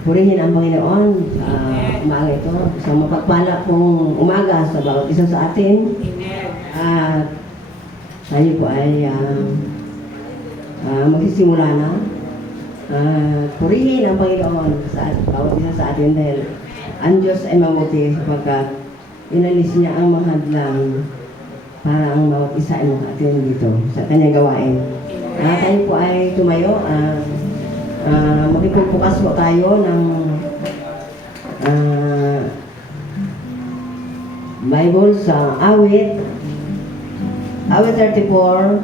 Purihin ang Panginoon sa umaga ito. Sa mapagpala pong umaga sa bawat isa sa atin. At tayo po ay magsisimula na. Purihin ang Panginoon sa bawat isa sa atin dahil ang Diyos ay mabuti sapagkat inalis niya ang mga hadlang para ang bawat isa ay atin dito sa kanyang gawain. Tayo po ay tumayo. Makipagbukas po tayo ng Bible sa Awit 34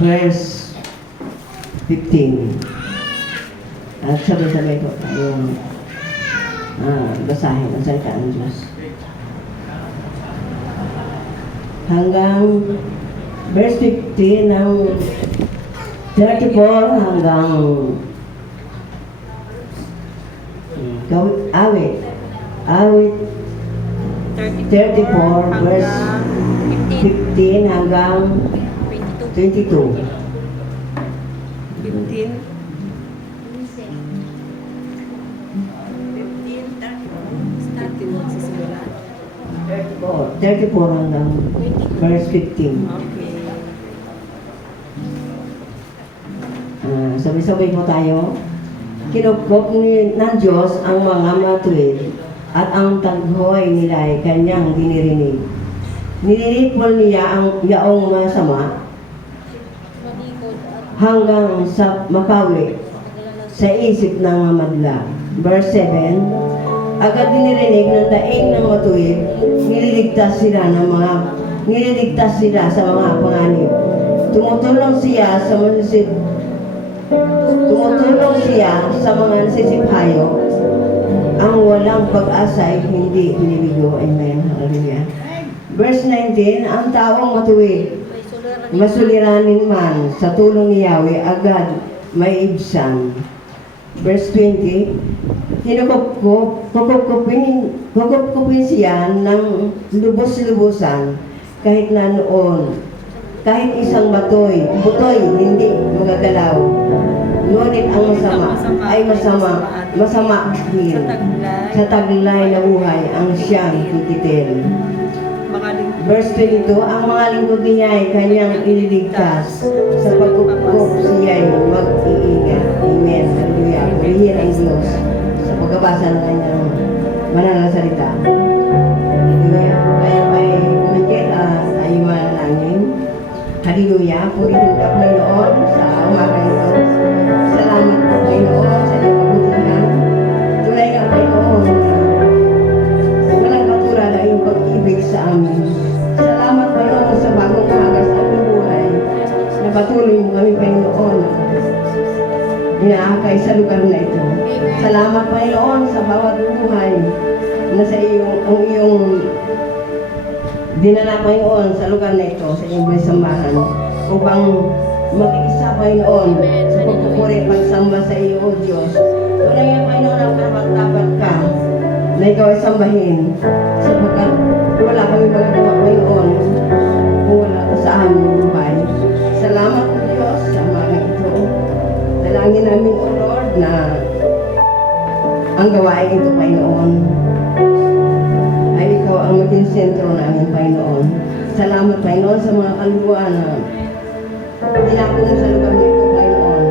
verse 15. At sabay-sabay po tayo basahin ang salita ng Diyos hanggang verse 15 ng 34 hanggang Awit 34 verse 15 hanggang 22. 15. 34 hanggang verse 15. Sabay-sabay po tayo. Kinupkop ng Diyos ang mga matuwid at ang taghoy nila ay kanyang dinirinig. Nililipol niya ang yaong masama hanggang sa mapawi sa isip ng mamadla. Verse 7. Agad dinirinig ng daing ng matuwid, nililigtas sila sa mga panganib. Tumutulong siya sa mga nasisiphayo. Ang walang pag-asa ay hindi binibigo. Amen. Hallelujah. Verse 19, ang taong matuwid, masuliranin man sa tulong ni Yahweh, agad may ibsan. Verse 20, kukupkupin siya ng lubos-lubusan kahit na noon, kahit isang butoy hindi magagalaw. Ngunit ang masama din. Sa taglay na buhay ang siyang kikitil. Verse 22, ang mga lingkod niya ay kanyang ililigtas. Sa pagkupkup siya ay mag-iingat. Amen. Hallelujah. Purihin ang Diyos sa pagbabasa ng kanyang banal na salita. Hallelujah. Kaya ay kumikit at tayo manalangin. Hallelujah. Purihin ka Panginoon sa umaga ito. Salamat po Panginoon sa iyong kabutihan. Tunay nga Panginoon na walang katulad ang iyong pag-ibig sa amin. Salamat Panginoon sa bagong umaga sa aming buhay na patuloy mo kami Panginoon inaakay sa lugar na ito. Salamat Panginoon sa bawat buhay na sa iyong dinala Panginoon sa lugar na ito, sa iyong sambahan upang mag-isa Panginoon sa pagpupuri pagsamba sa iyo, O Diyos. Tunay nga Panginoon ang karapat-dapat ka na ikaw ay sambahin sapagkat wala kami magagawa Panginoon kung wala ka sa aming buhay. Salamat O Diyos sa mga ito. Dalangin namin O Lord na ang gawain ito Panginoon ay ikaw ang maging sentro namin Panginoon. Salamat Panginoon sa mga kaluluwa na dinakong sa lugar na ito Panginoon.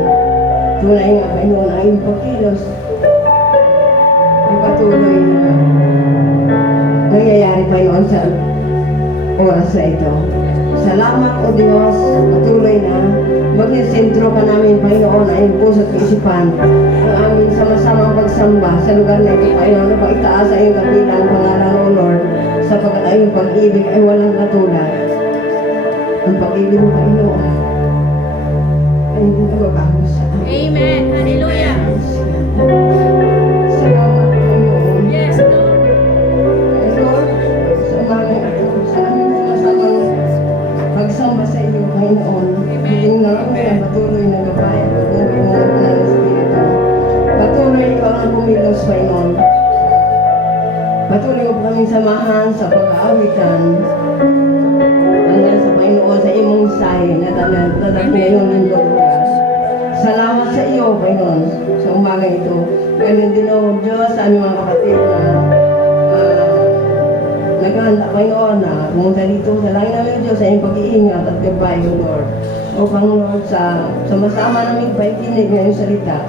Tunay nga Panginoon ang iyong pagkilos ay patuloy na nangyayari Panginoon sa oras na ito. Salamat O Diyos, patuloy na maging sentro ka namin Panginoon ang iyong puso at isipan ang aming sama-samang pagsamba sa lugar na ito Panginoon na pagtaas sa iyong kapilang pangalan O Lord sapagkat ang iyong pag-ibig ay walang katulad. Ang pag-ibig mo Panginoon ay hindi na mabago sa amin. Amen. Hallelujah. Salamat Panginoon. Yes, Lord. Lord, sa umaga ito, sa aming sama-samang pagsamba sa iyo Panginoon. Hindi namin na patuloy na gabay at patuloy mo ang Espiritu. Patuloy ikaw ang bumilos Panginoon. Patuloy mo po kaming samahan sa pag-aawitan. Hanggang sa Panginoon sa imong sayo na dadap ngayong linggo, Lord. Salamat sa iyo, Panginoon, sa umaga ito. Ganyan din o Diyos sa aming mga kapatid na naghahanda, Panginoon, na pumunta dito. Salangin namin, O Diyos, sa iyong pag-iingat at gabay, O Lord. O Panginoon, sa masama namin paikinig ngayong salita,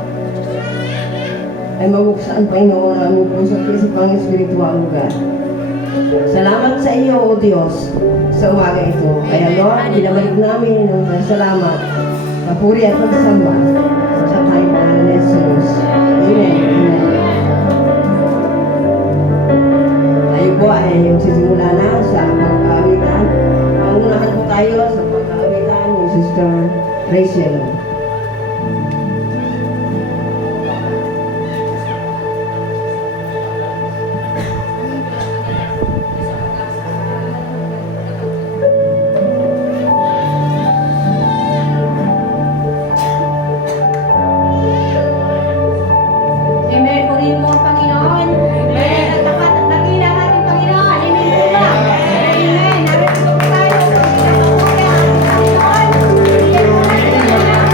ay mabuksan, Panginoon, ang aming puso at isipang espiritual lugar. Salamat sa iyo, O Diyos, sa umaga ito. Kaya, Lord, binabalik namin ng salamat, papuri at pagsamba sa Panginoon ni Jesus. Amen. Amen. Tayo po ay magsisimula na sa pag-aawitan. Pangunahan po tayo sa pag-aawitan ni Sister Rachel. Amen. Purihin mo ang Panginoon. Amen. At tapat at dakila ang ating Panginoon. Amen po ba? Amen. Narito po tayo sa pinapahuli ang ating Panginoon. Purihin mo ang Panginoon.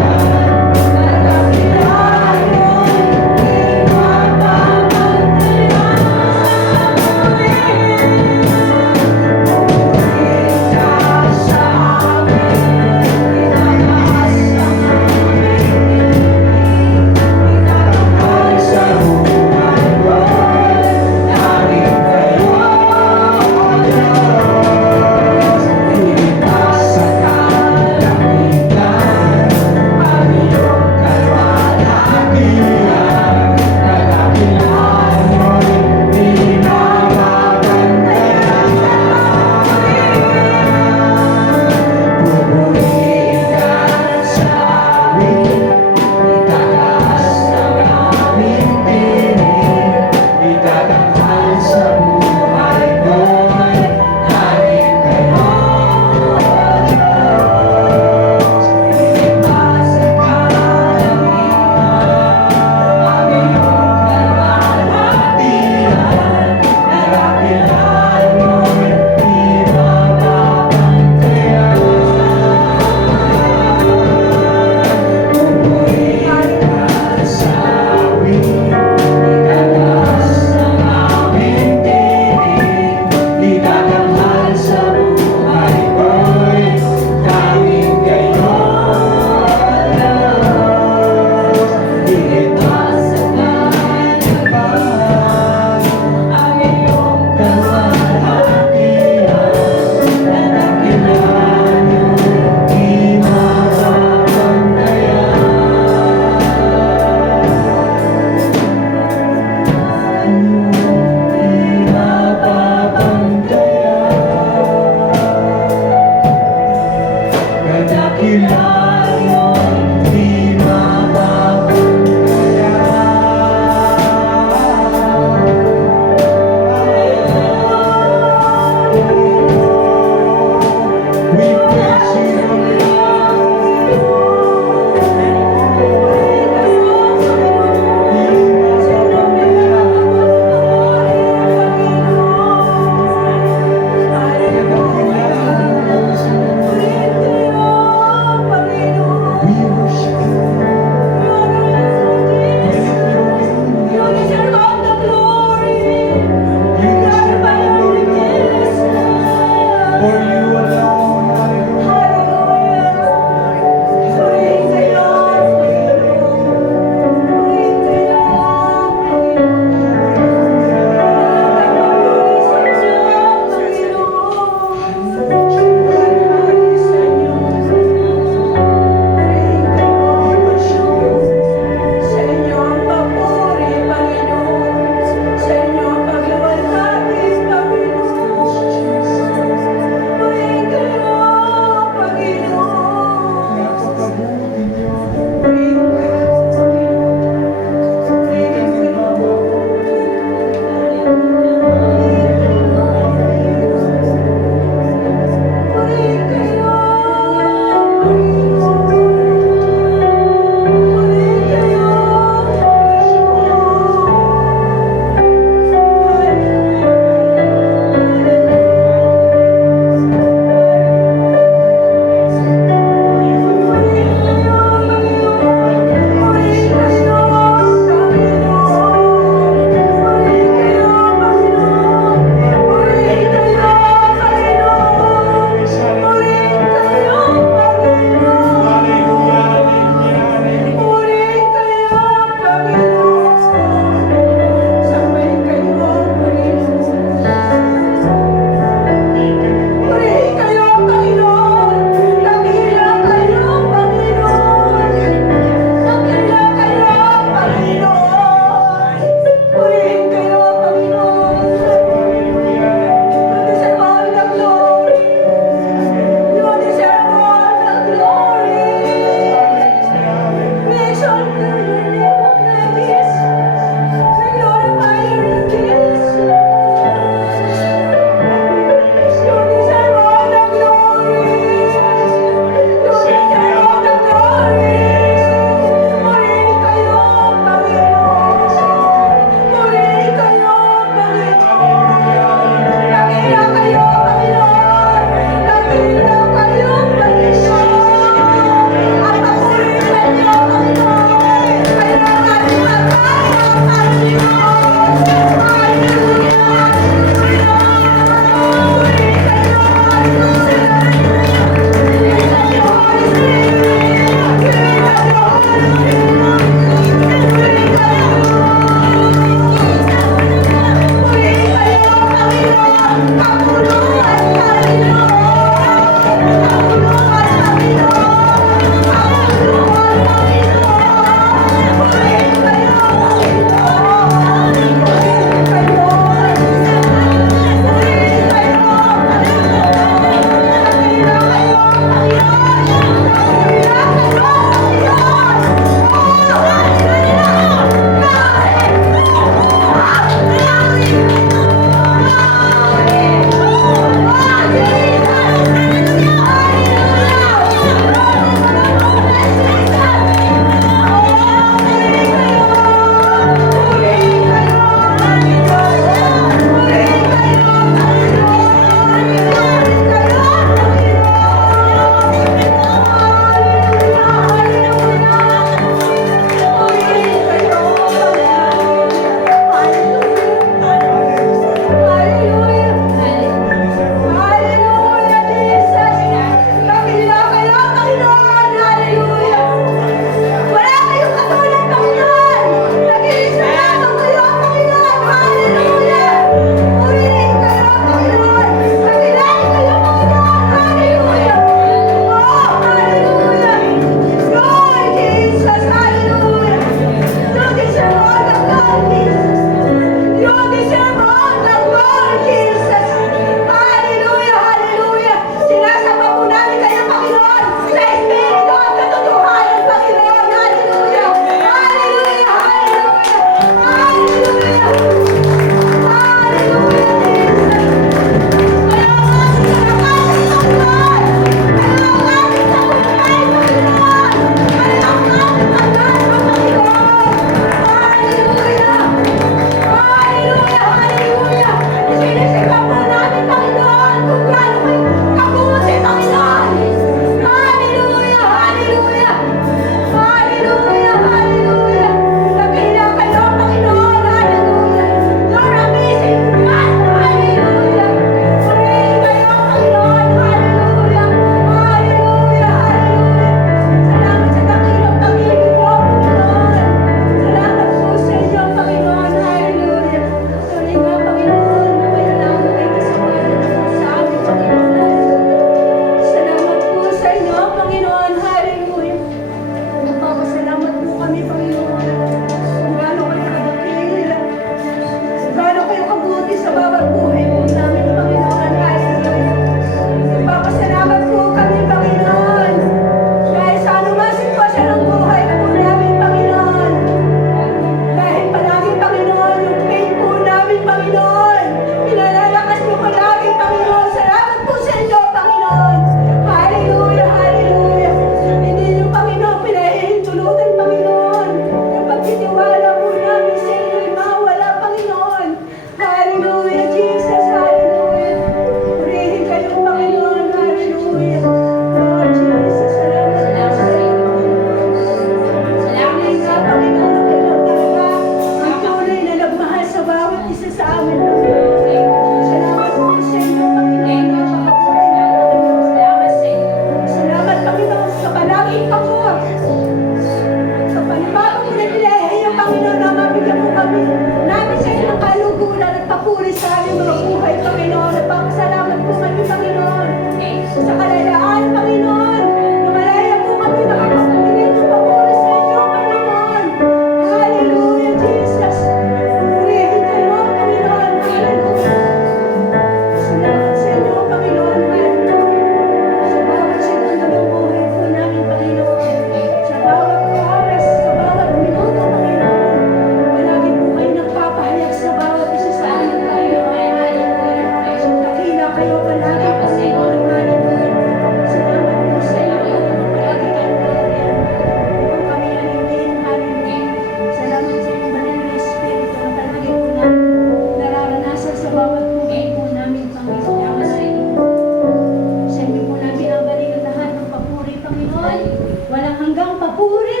Panginoon. Walang hanggang papuri,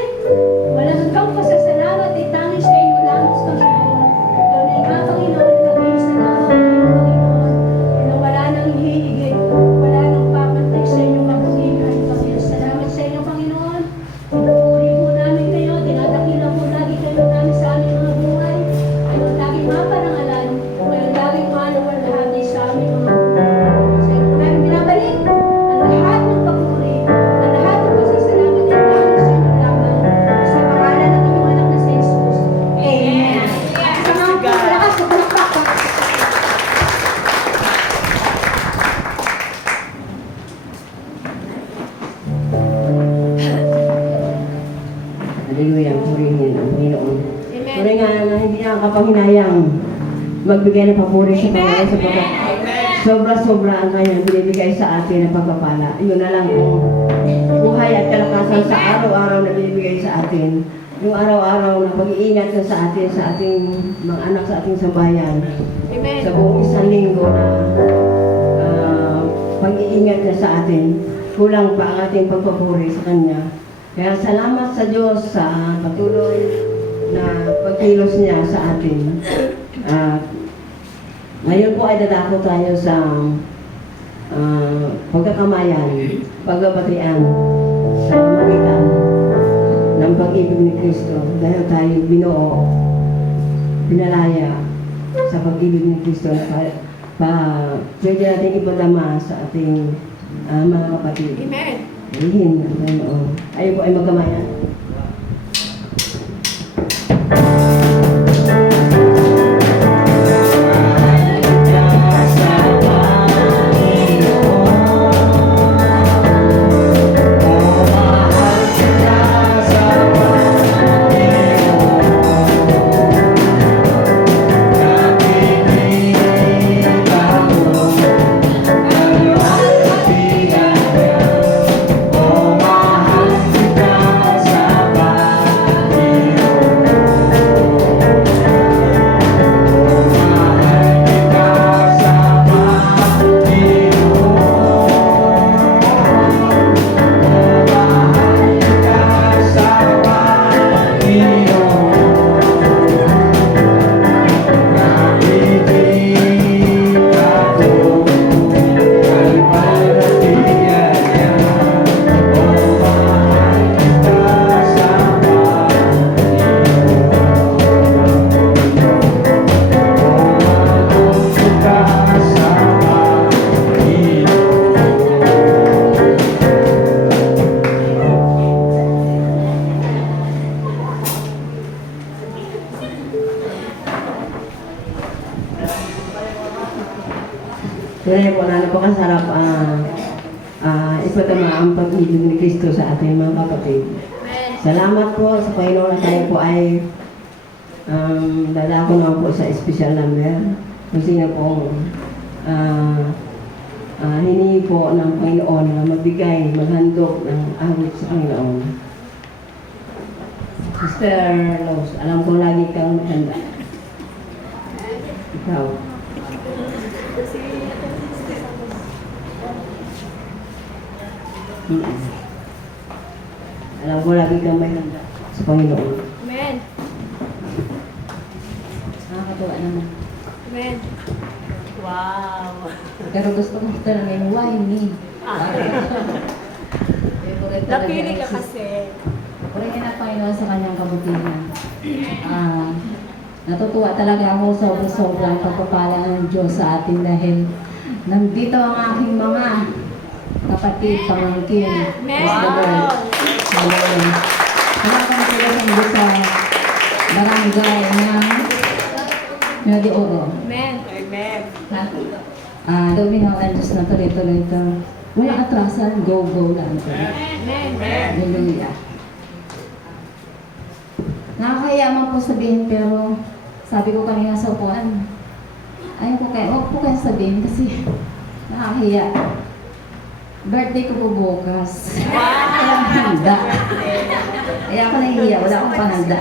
walang hanggang pasasalamat ay tanging sa inyo lang, Panginoon. Tunay nga, Panginoon, nag-iisa lamang kayo, Panginoon, na wala nang hihigit, wala nang papantay sa inyong kapulihan, Panginoon. Salamat sa inyo, Panginoon. Pinupuri po namin kayo, dinadakila po lagi kayo namin sa aming mga buhay. Kayo laging maparangalan, kayo laging maluwalhati sa aming mga buhay. Sa inyo po namin binabalik ang lahat ng papuri, ang lahat ng pasasalamat ay tanging sa inyo lamang. Sa pangalan ng inyong anak na si Jesus. Amen. Sa mga malakas sa palakpak. Hallelujah, purihin ang Panginoon. Amen. Puri nga na hindi nakakapanghinayang magbigay ng papuri sa Panginoon sapagkat sobra-sobra ang kanyang binibigay sa atin ng pagpapala. Yun na lang kung buhay at kalakasan sa araw-araw na binibigay sa atin. Yung araw-araw na pag-iingat niya sa atin, sa ating mga anak, sa ating sambayan. Amen. Sa buong isang linggo na pag-iingat niya sa atin, kulang pa ang ating pagpapuri sa Kanya. Kaya salamat sa Diyos sa patuloy na pagkilos niya sa atin. Ngayon po ay dadako tayo sa pagkakamayan, pagbabatian sa pamagitan ng pag-ibig ni Kristo. Dahil tayo binuo, pinalaya sa pag-ibig ni Kristo pwede natin ipadama sa ating mga kapatid. Amen. Amen. Amen. Ayaw po ay magkamayan. Kaya po na napakasarap ipatama ang pag-ibig ni Kristo sa ating mga kapatid. Salamat po sa Panginoon na tayo po ay dadako naman po sa special number. Kung sino pong hiningi po ng Panginoon na magbigay, maghandog ng awit sa Panginoon. Sister Rose, alam ko lagi kang maganda. Ikaw. Alam ko lagi kang may handa sa Panginoon. Amen. Nakakatuwa naman. Amen. Wow! Pero gusto ko talaga yung wine eh. Favorite talaga Napili ka yung sis- kasi. Purihin ang Panginoon sa kanyang kabutihan. Natutuwa talaga ako sobra-sobra ang pagpapala ng Diyos sa atin dahil nandito ang aking mga kapatid, pamangkin. Praise the Lord. Amen. Salamat sila sa Diyos sa barangay ng Nueva Oro. Amen. Amen. Dominaw ang Diyos na tuloy-tuloy ito. Walang atrasan, go-go lang ito. Amen. Hallelujah. Nakakayaman po sabihin pero sabi ko kanina sa upuan, ayaw ko kayo, huwag po kayo sabihin kasi nakakahiya. Birthday ko po bukas. Kaya handa. Kaya ako nahihiya, wala akong panghanda.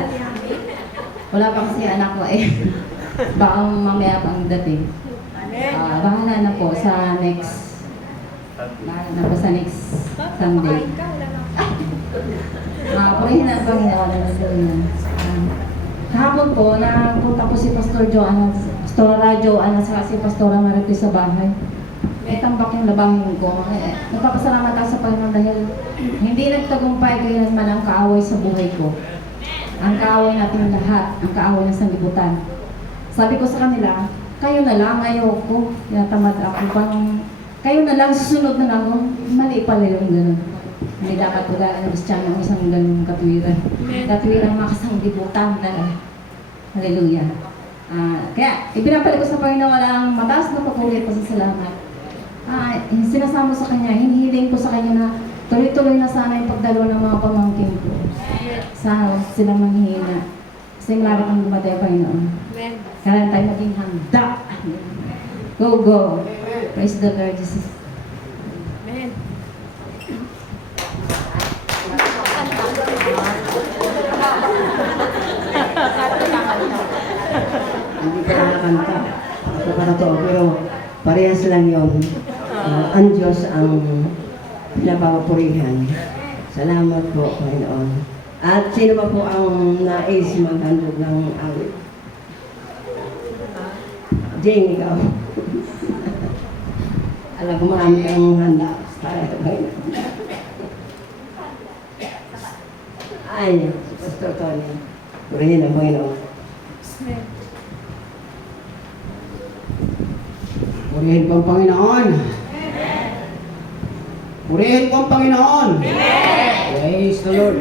Wala pa kasi anak ko eh. Baka mamaya pang dating. Bahala na po sa next Sunday. Pakain ka, wala na. purihin ang Panginoon. Kahapon po, nagpunta po si Pastor Joanna, Pastora Joanna, at si Pastora Marites sa bahay. May tambak yung labahin ko. Nagpapasalamat ako sa Panginoon dahil hindi nagtagumpay kailanman ang kaaway sa buhay ko. Ang kaaway natin lahat, ang kaaway ng sanlibutan. Sabi ko sa kanila, kayo na lang, ayoko. Tinatamad ako. Kayo na lang, susunod na lang. Mali pala yung gano'n. Hindi dapat ugali ng Kristiyano ang isang gano'ng katwiran. Katwiran makasangdibutan na. Hallelujah. Kaya, ipinapalit ko sa Panginoon walang mataas na pagkulit pa sa salamat. Sinasama sa Kanya, hinihiling ko sa Kanya na tuloy-tuloy na sana yung pagdalo ng mga pamangkin ko. Sana sila manghihina. Kasi malapit ang dumatay, Panginoon. Kailangan tayo maging handa. Go, go. Praise the Lord Jesus. Amen. Hindi ka nakakanta. Ito para to, pero parehas lang yun. Ang Diyos ang pinapapurihan. Salamat po, Panginoon. At sino pa po ang nais maghandog ng awit? Jane, ikaw. Alam ko marami kang handa para ito, Panginoon. Ay, si Pastor Tony. Purihin ang Panginoon. Amen. Purihin ko ang Panginoon. Purihin ko ang Panginoon. Praise the Lord.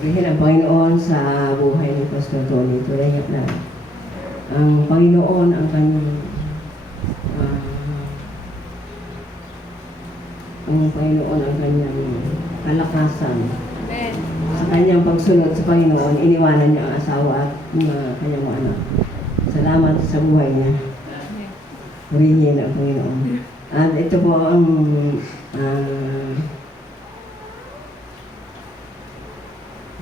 Purihin ang Panginoon sa buhay ni Pastor Tony. Tulay na. Ang Panginoon ang kanyang kalakasan. Amen. Sa kanyang pagsunod sa Panginoon, iniwanan niya ang asawa at mga kanyang mga anak. Salamat sa buhay niya. Purihin ang Panginoon. At ito po ang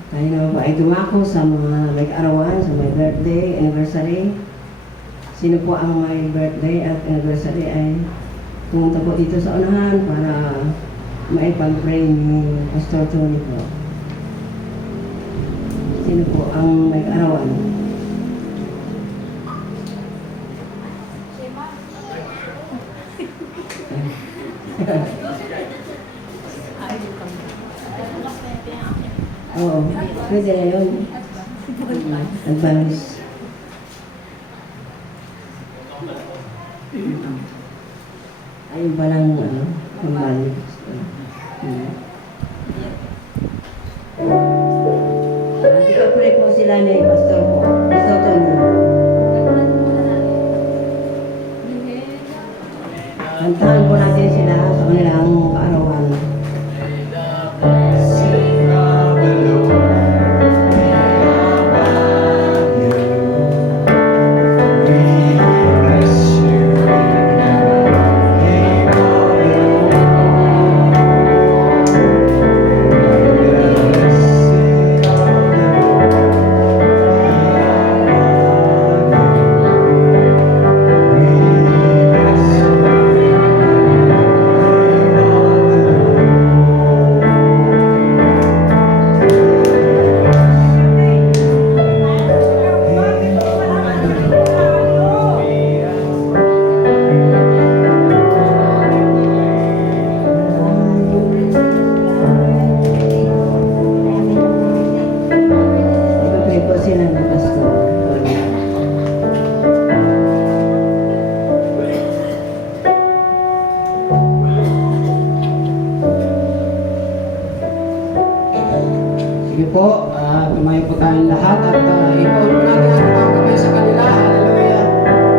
tayo naman po ay dumako sa mga may arawan, sa may birthday, anniversary. Sino po ang may birthday at anniversary ay pumunta po dito sa unahan para maipag-pray ni Pastor Tony po. Sino po ang may arawan? Oo, pwede na yun. Advance. Ayun palang kambal. Ika-pray po sila ni Pastor po. Pastor Tony. Kantahan po natin sila sa kanilang kaarawan. Ika-pray po sila ni Pastor Tony. Sige po, tumayo po tayong lahat at ipon po natin ang mga kamay sa kanila. Hallelujah.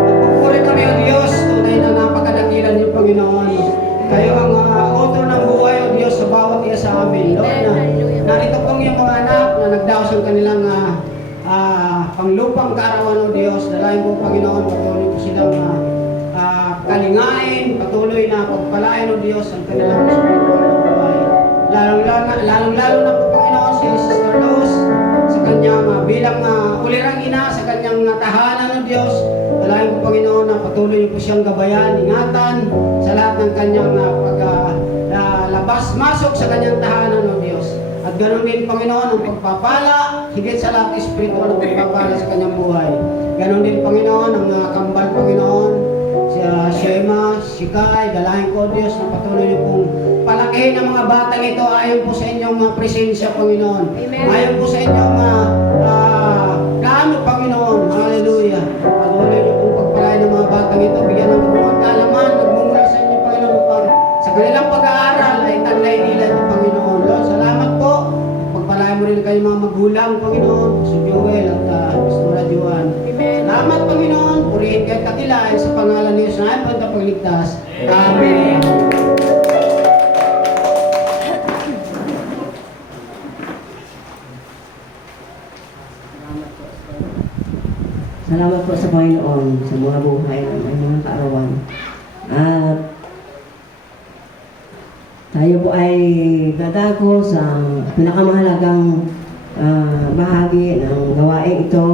Nagpupuri kami o Diyos, tunay na napakadakilan niyo, Panginoon. Kayo ang author ng buhay o Diyos sa bawat isa sa amin. Lord, narito pong yung mga anak na nagdaos ang kanilang panglupang kaarawan o Diyos. Dalayan po, Panginoon, patuloy po silang kalingain, patuloy na pagpalain o Diyos ang kanilang spiritual na buhay. Lalong-lalo na po, Panginoon, si Sister Luz sa kanyang bilang ulirang ina sa kanyang tahanan ng Diyos. Dalayan po, Panginoon, na patuloy niyo po siyang gabayan, ingatan sa lahat ng kanyang labas-masok sa kanyang tahanan ng Diyos. At ganoon din, Panginoon, ang pagpapala, higit sa lahat espiritual ang pagpapala sa kanyang buhay. Ganoon din, Panginoon, ang kambal, Panginoon, si Shema, si Kai, dalahin ko, Diyos, na patuloy niyo pong palakihin ang mga batang ito ayon po sa inyong presensya, Panginoon. Amen. Ayon po sa inyong plano, Panginoon. Hallelujah. Patuloy niyo pong pagpalain ng mga batang ito, bigyan ng mga kaalaman, nagmumula sa inyo, Panginoon, upang sa kanilang pag-aaral ay taglay nila ito, Panginoon. Lord, salamat po. Pagpalain mo rin kayo mga magulang, Panginoon, si Joel at Pastora Juan. Amen. Salamat, Panginoon. Purihin kayo kakilaan sa pangalan ni Jesus na ang pagligtas. Amen. Salamat po sa Panginoon sa mga buhay ng mga kaarawan. At tayo po ay dadako sa pinakamahalagang bahagi ng gawain ito,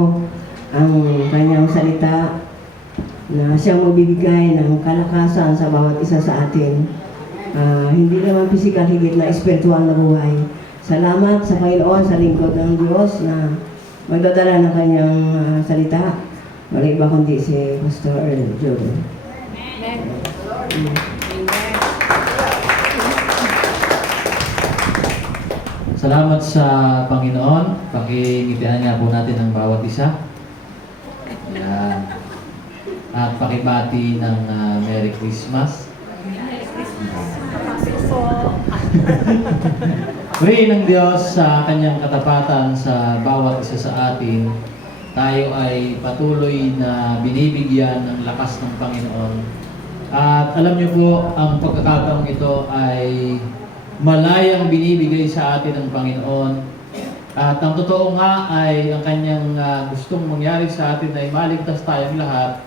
ang kanyang salita na siyang magbibigay ng kalakasan sa bawat isa sa atin. Hindi naman physical, higit na spiritual na buhay. Salamat sa Panginoon sa lingkod ng Diyos na magdadala ng kanyang salita. Wala iba kundi si Pastor Earl Jordan. Amen. Salamat sa Panginoon. Pakingitian niya po natin ang bawat isa. Yan. At pakibati ng Merry Christmas. Purihin ng Diyos sa kanyang katapatan sa bawat isa sa atin. Tayo ay patuloy na binibigyan ng lakas ng Panginoon. At alam niyo po, ang pagkakataong ito ay malayang binibigay sa atin ng Panginoon. At ang totoo nga ay ang kanyang gustong mangyari sa atin ay maligtas tayong lahat.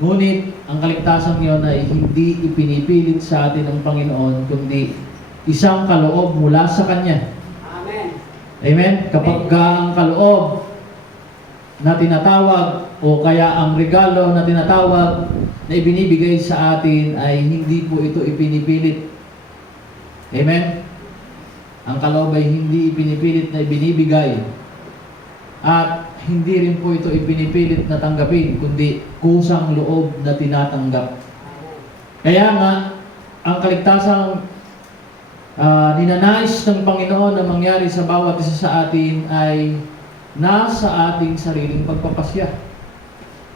Ngunit ang kaligtasan ngayon ay hindi ipinipilit sa atin ng Panginoon, kundi isang kaloob mula sa Kanya. Amen. Amen? Kapag ang kaloob na tinatawag o kaya ang regalo na tinatawag na ibinibigay sa atin ay hindi po ito ipinipilit. Amen? Ang kaloob ay hindi ipinipilit na ibinibigay. At hindi rin po ito ipinipilit na tanggapin, kundi kusang loob na tinatanggap. Kaya nga, ang kaligtasang ninanais ng Panginoon na mangyari sa bawat isa sa atin ay nasa ating sariling pagpapasya.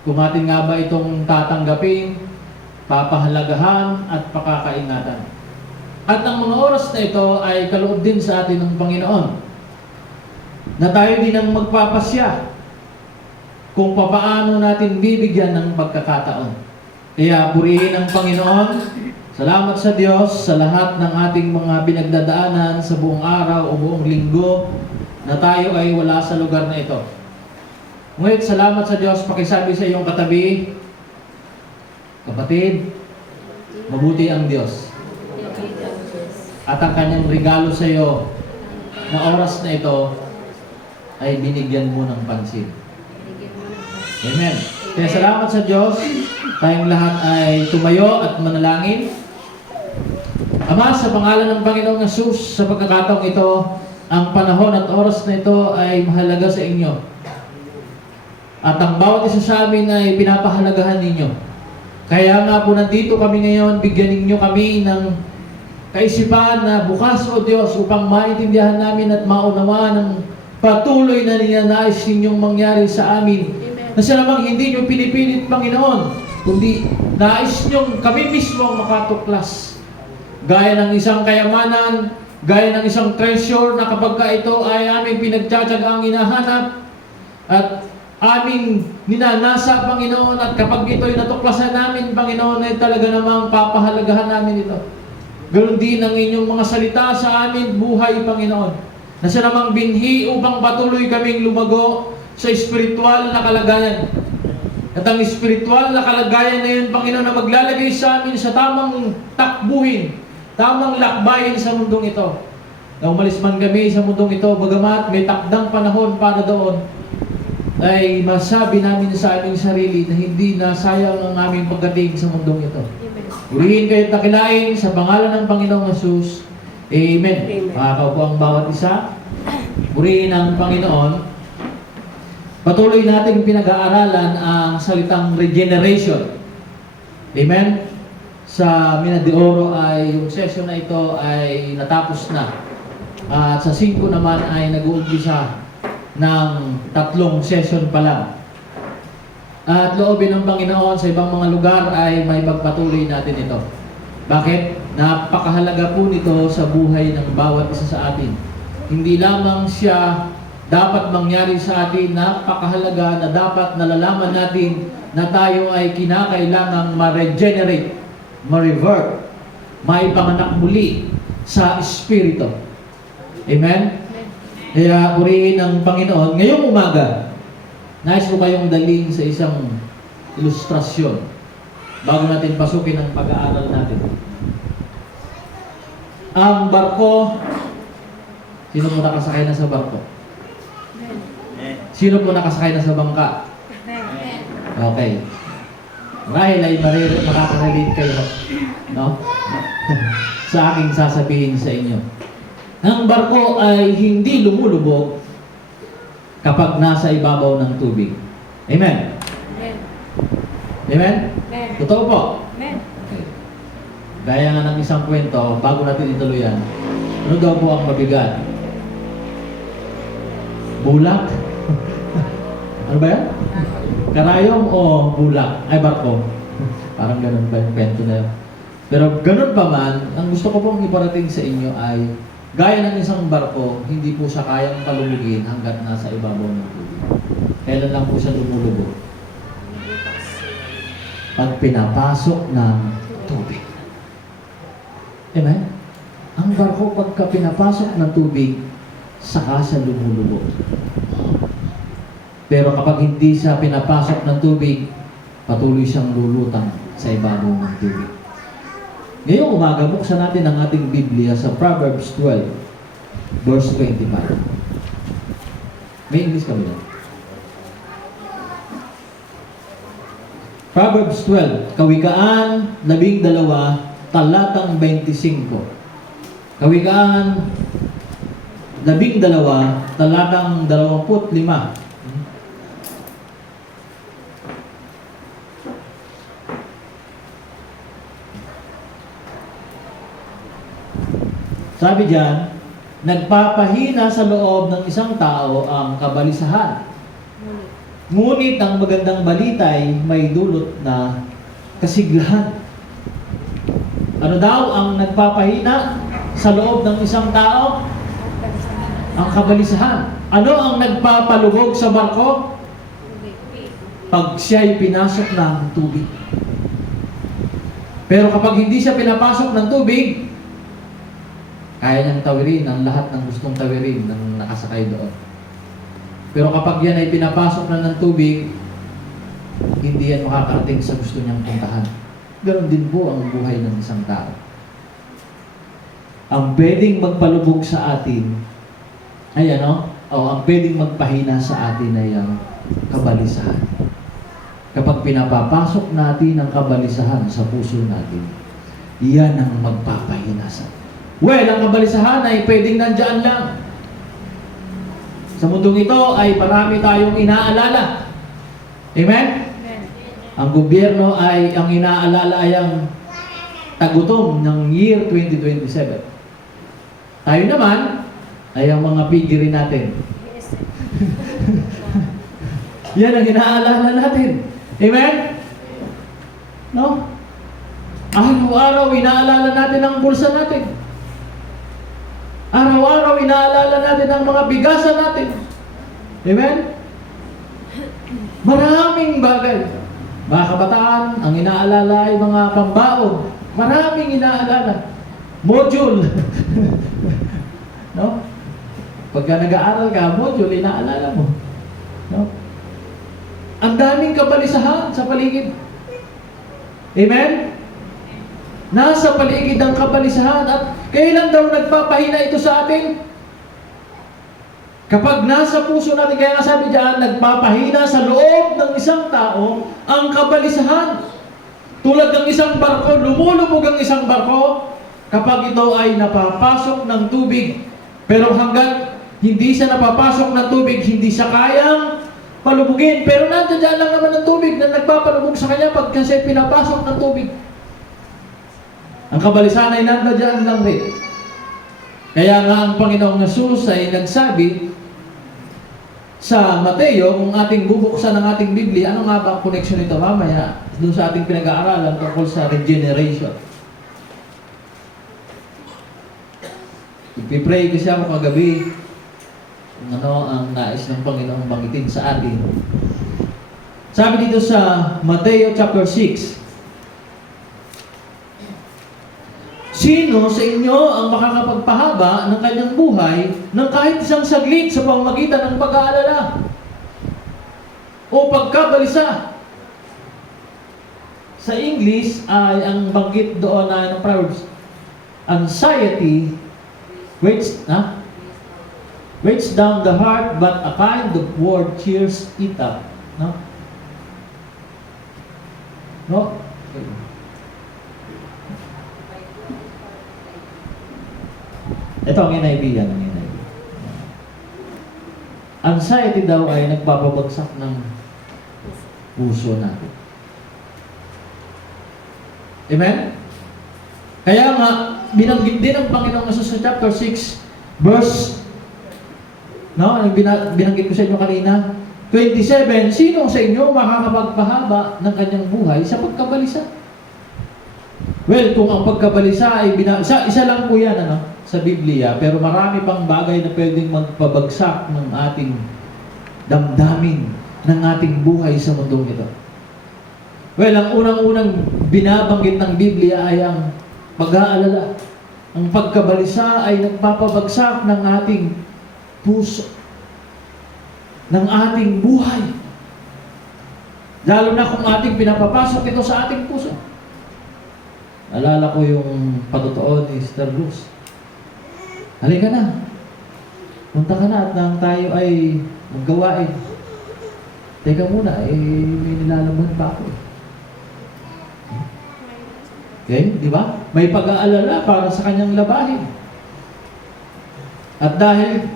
Kung atin nga ba itong tatanggapin, papahalagahan at pakakaingatan. At ang mga oras na ito ay kaloob din sa atin ng Panginoon na tayo din ang magpapasya kung papaano natin bibigyan ng pagkakataon. Kaya purihin ang Panginoon. Salamat sa Diyos sa lahat ng ating mga pinagdadaanan sa buong araw o buong linggo na tayo ay wala sa lugar na ito. Ngunit salamat sa Diyos, pakisabi sa iyong katabi, kapatid, mabuti ang Diyos. At ang kanyang regalo sa iyo na oras na ito ay binigyan mo ng pansin. Amen. Kaya salamat sa Diyos, tayong lahat ay tumayo at manalangin. Ama, sa pangalan ng Panginoong Hesus, sa pagkakataong ito, ang panahon at oras na ito ay mahalaga sa inyo. At ang bawat isa sa amin ay pinapahalagahan ninyo. Kaya nga po nandito kami ngayon, bigyan ninyo kami ng kaisipan na bukas, O Diyos, upang maintindihan namin at maunawaan ang patuloy na ninanais ninyong mangyari sa amin. Na siya namang hindi nyo pinipilit, Panginoon, kundi nais nyong kami mismo ang makatuklas. Gaya ng isang kayamanan, gaya ng isang treasure na kapag ito ay aming pinagtsatsagang hinahanap at aming ninanasa, Panginoon, at kapag ito'y natuklasan namin, Panginoon, ay talaga namang papahalagahan namin ito. Ganoon din ang inyong mga salita sa amin, buhay, Panginoon, na siya namang binhi upang patuloy kaming lumago sa espiritual na kalagayan. At ang espiritual na kalagayan na yun, Panginoon, na maglalagay sa amin sa tamang takbuhin, tamang lakbayin sa mundong ito. Na umalis man kami sa mundong ito, bagamat may takdang panahon para doon, ay masabi namin sa aming sarili na hindi na sayang ang aming pagdating sa mundong ito. Purihin kayo takilain sa pangalan ng Panginoong Hesus. Amen. Makakaupo ang bawat isa. Purihin ang Panginoon. Patuloy nating pinag-aaralan ang salitang regeneration. Amen. Sa Mina de Oro ay yung session na ito ay natapos na. At sa 5 naman ay nag-uumpisa ng 3 session pa lang. At loobin ng Panginoon sa ibang mga lugar ay may pagpatuloy natin ito. Bakit? Napakahalaga po nito sa buhay ng bawat isa sa atin. Hindi lamang siya dapat mangyari sa atin, napakahalaga na dapat nalalaman natin na tayo ay kinakailangang ma-regenerate, ma-revert, maipanganak muli sa Espiritu. Amen? Kaya purihin ng Panginoon. Ngayong umaga, nais ko kayong dalhin sa isang ilustrasyon bago natin pasukin ang pag-aaral natin. Ang barko, sino po nakasakay na sa barko? Sino po nakasakay na sa bangka? Okay. Marahil ay makaka-relate kayo, no? Sa aking sasabihin sa inyo. Ang barko ay hindi lumulubog kapag nasa ibabaw ng tubig. Amen? Amen? Totoo po? Okay. Gaya nga ng isang kwento, bago natin ituloy yan, ano daw po ang mabigat? Bulak? Ano ba yan? Karayom o bulak? Ay, barko. Parang ganun ba yung kwento na yun? Pero ganun pa man, ang gusto ko pong iparating sa inyo ay Gaya ng isang barko, hindi po siya kayang palubugin hanggat nasa ibabaw ng tubig. Kailan lang po siya lumulubog? Pag pinapasok ng tubig. Amen? Ang barko pagka pinapasok ng tubig, saka siya lumulubog. Pero kapag hindi siya pinapasok ng tubig, patuloy siyang lulutang sa ibabaw ng tubig. Ngayong umaga, buksan natin ang ating Biblia sa Proverbs 12, verse 25. May English kami yan. Proverbs 12, Kawikaan 12, talatang 25. Kawikaan 12, talatang 25. Sabi diyan, nagpapahina sa loob ng isang tao ang kabalisahan. Ngunit ang magandang balita ay may dulot na kasiglahan. Ano daw ang nagpapahina sa loob ng isang tao? Ang kabalisahan. Ano ang nagpapalubog sa barko? Pag siya'y pinasok ng tubig. Pero kapag hindi siya pinapasok ng tubig, kaya niyang tawirin ang lahat ng gustong tawirin ng nakasakay doon. Pero kapag yan ay pinapasok na ng tubig, hindi yan makakarating sa gusto niyang puntahan. Ganon din po ang buhay ng isang tao. Ang pwedeng magpalubog sa atin ay ang pwedeng magpahina sa atin ay ang kabalisahan. Kapag pinapapasok natin ang kabalisahan sa puso natin, yan ang magpapahina sa atin. Well, ang kabalisahan ay pwedeng nandyan lang. Sa mundong ito ay marami tayong inaalala. Amen? Ang gobyerno ay, ang inaalala ay ang tagutom ng year 2027. Tayo naman ay ang mga pigiri natin. Yan ang inaalala natin. Amen? No? Araw-araw inaalala natin ang bulsa natin. Araw-araw inaalala natin ang mga bigasan natin. Amen? Maraming bagay. Mga kabataan, ang inaalala ay mga pambaon. Maraming inaalala. Module. No? Pagka nag-aaral ka, module, inaalala mo. No? Ang daming kabalisahan sa paligid. Amen? Nasa paligid ang kabalisahan at kailan daw nagpapahina ito sa atin? Kapag nasa puso natin, kaya nga sabi diyan, nagpapahina sa loob ng isang tao ang kabalisahan. Tulad ng isang barko, lumulubog ang isang barko kapag ito ay napapasok ng tubig. Pero hanggat hindi siya napapasok ng tubig, hindi siya kayang palubugin. Pero nandiyan lang naman ng tubig na nagpapalubog sa kanya pag kasi pinapasok ng tubig. Ang kabalisahan ay nandiyan lang rin. Kaya nga ang Panginoong Jesus ay nagsabi sa Mateo, kung ating bubuksan ang ating Biblia, ano nga ba ang connection nito mamaya doon sa ating pinag-aaralan tungkol sa regeneration? Ipipray kasi ako kagabi kung ano ang nais ng Panginoong banggitin sa atin. Sabi dito sa Mateo chapter 6, sino sa inyo ang makakapagpahaba ng kanyang buhay ng kahit isang saglit sa pamamagitan ng pag-aalala o pagkabalisa? Sa English ay ang banggit doon na ng Proverbs, anxiety weighs down the heart, but a kind of word cheers it up. No? No? Ito ang NIV yan, ang NIV. Anxiety daw ay nagpapabagsak ng puso natin. Amen? Kaya nga, binanggit din ng Panginoong Jesus sa chapter 6, verse, binanggit ko sa inyo kanina, 27, sino sa inyo makakapagpahaba ng kanyang buhay sa pagkabalisa? Well, kung ang pagkabalisa ay isa lang po yan, sa Biblia, pero marami pang bagay na pwedeng magpabagsak ng ating damdamin, ng ating buhay sa mundong ito. Well, ang unang-unang binabanggit ng Biblia ay ang pag-aalala. Ang pagkabalisa ay nagpapabagsak ng ating puso, ng ating buhay. Lalo na kung ating pinapapasok ito sa ating puso. Alala ko yung patutuon ni Sister Luz. Halika na. Punta ka na at nang tayo ay maggawain. Teka muna, may nilalaman pa ako. Okay, di ba? May pag-aalala para sa kanyang labahin. At dahil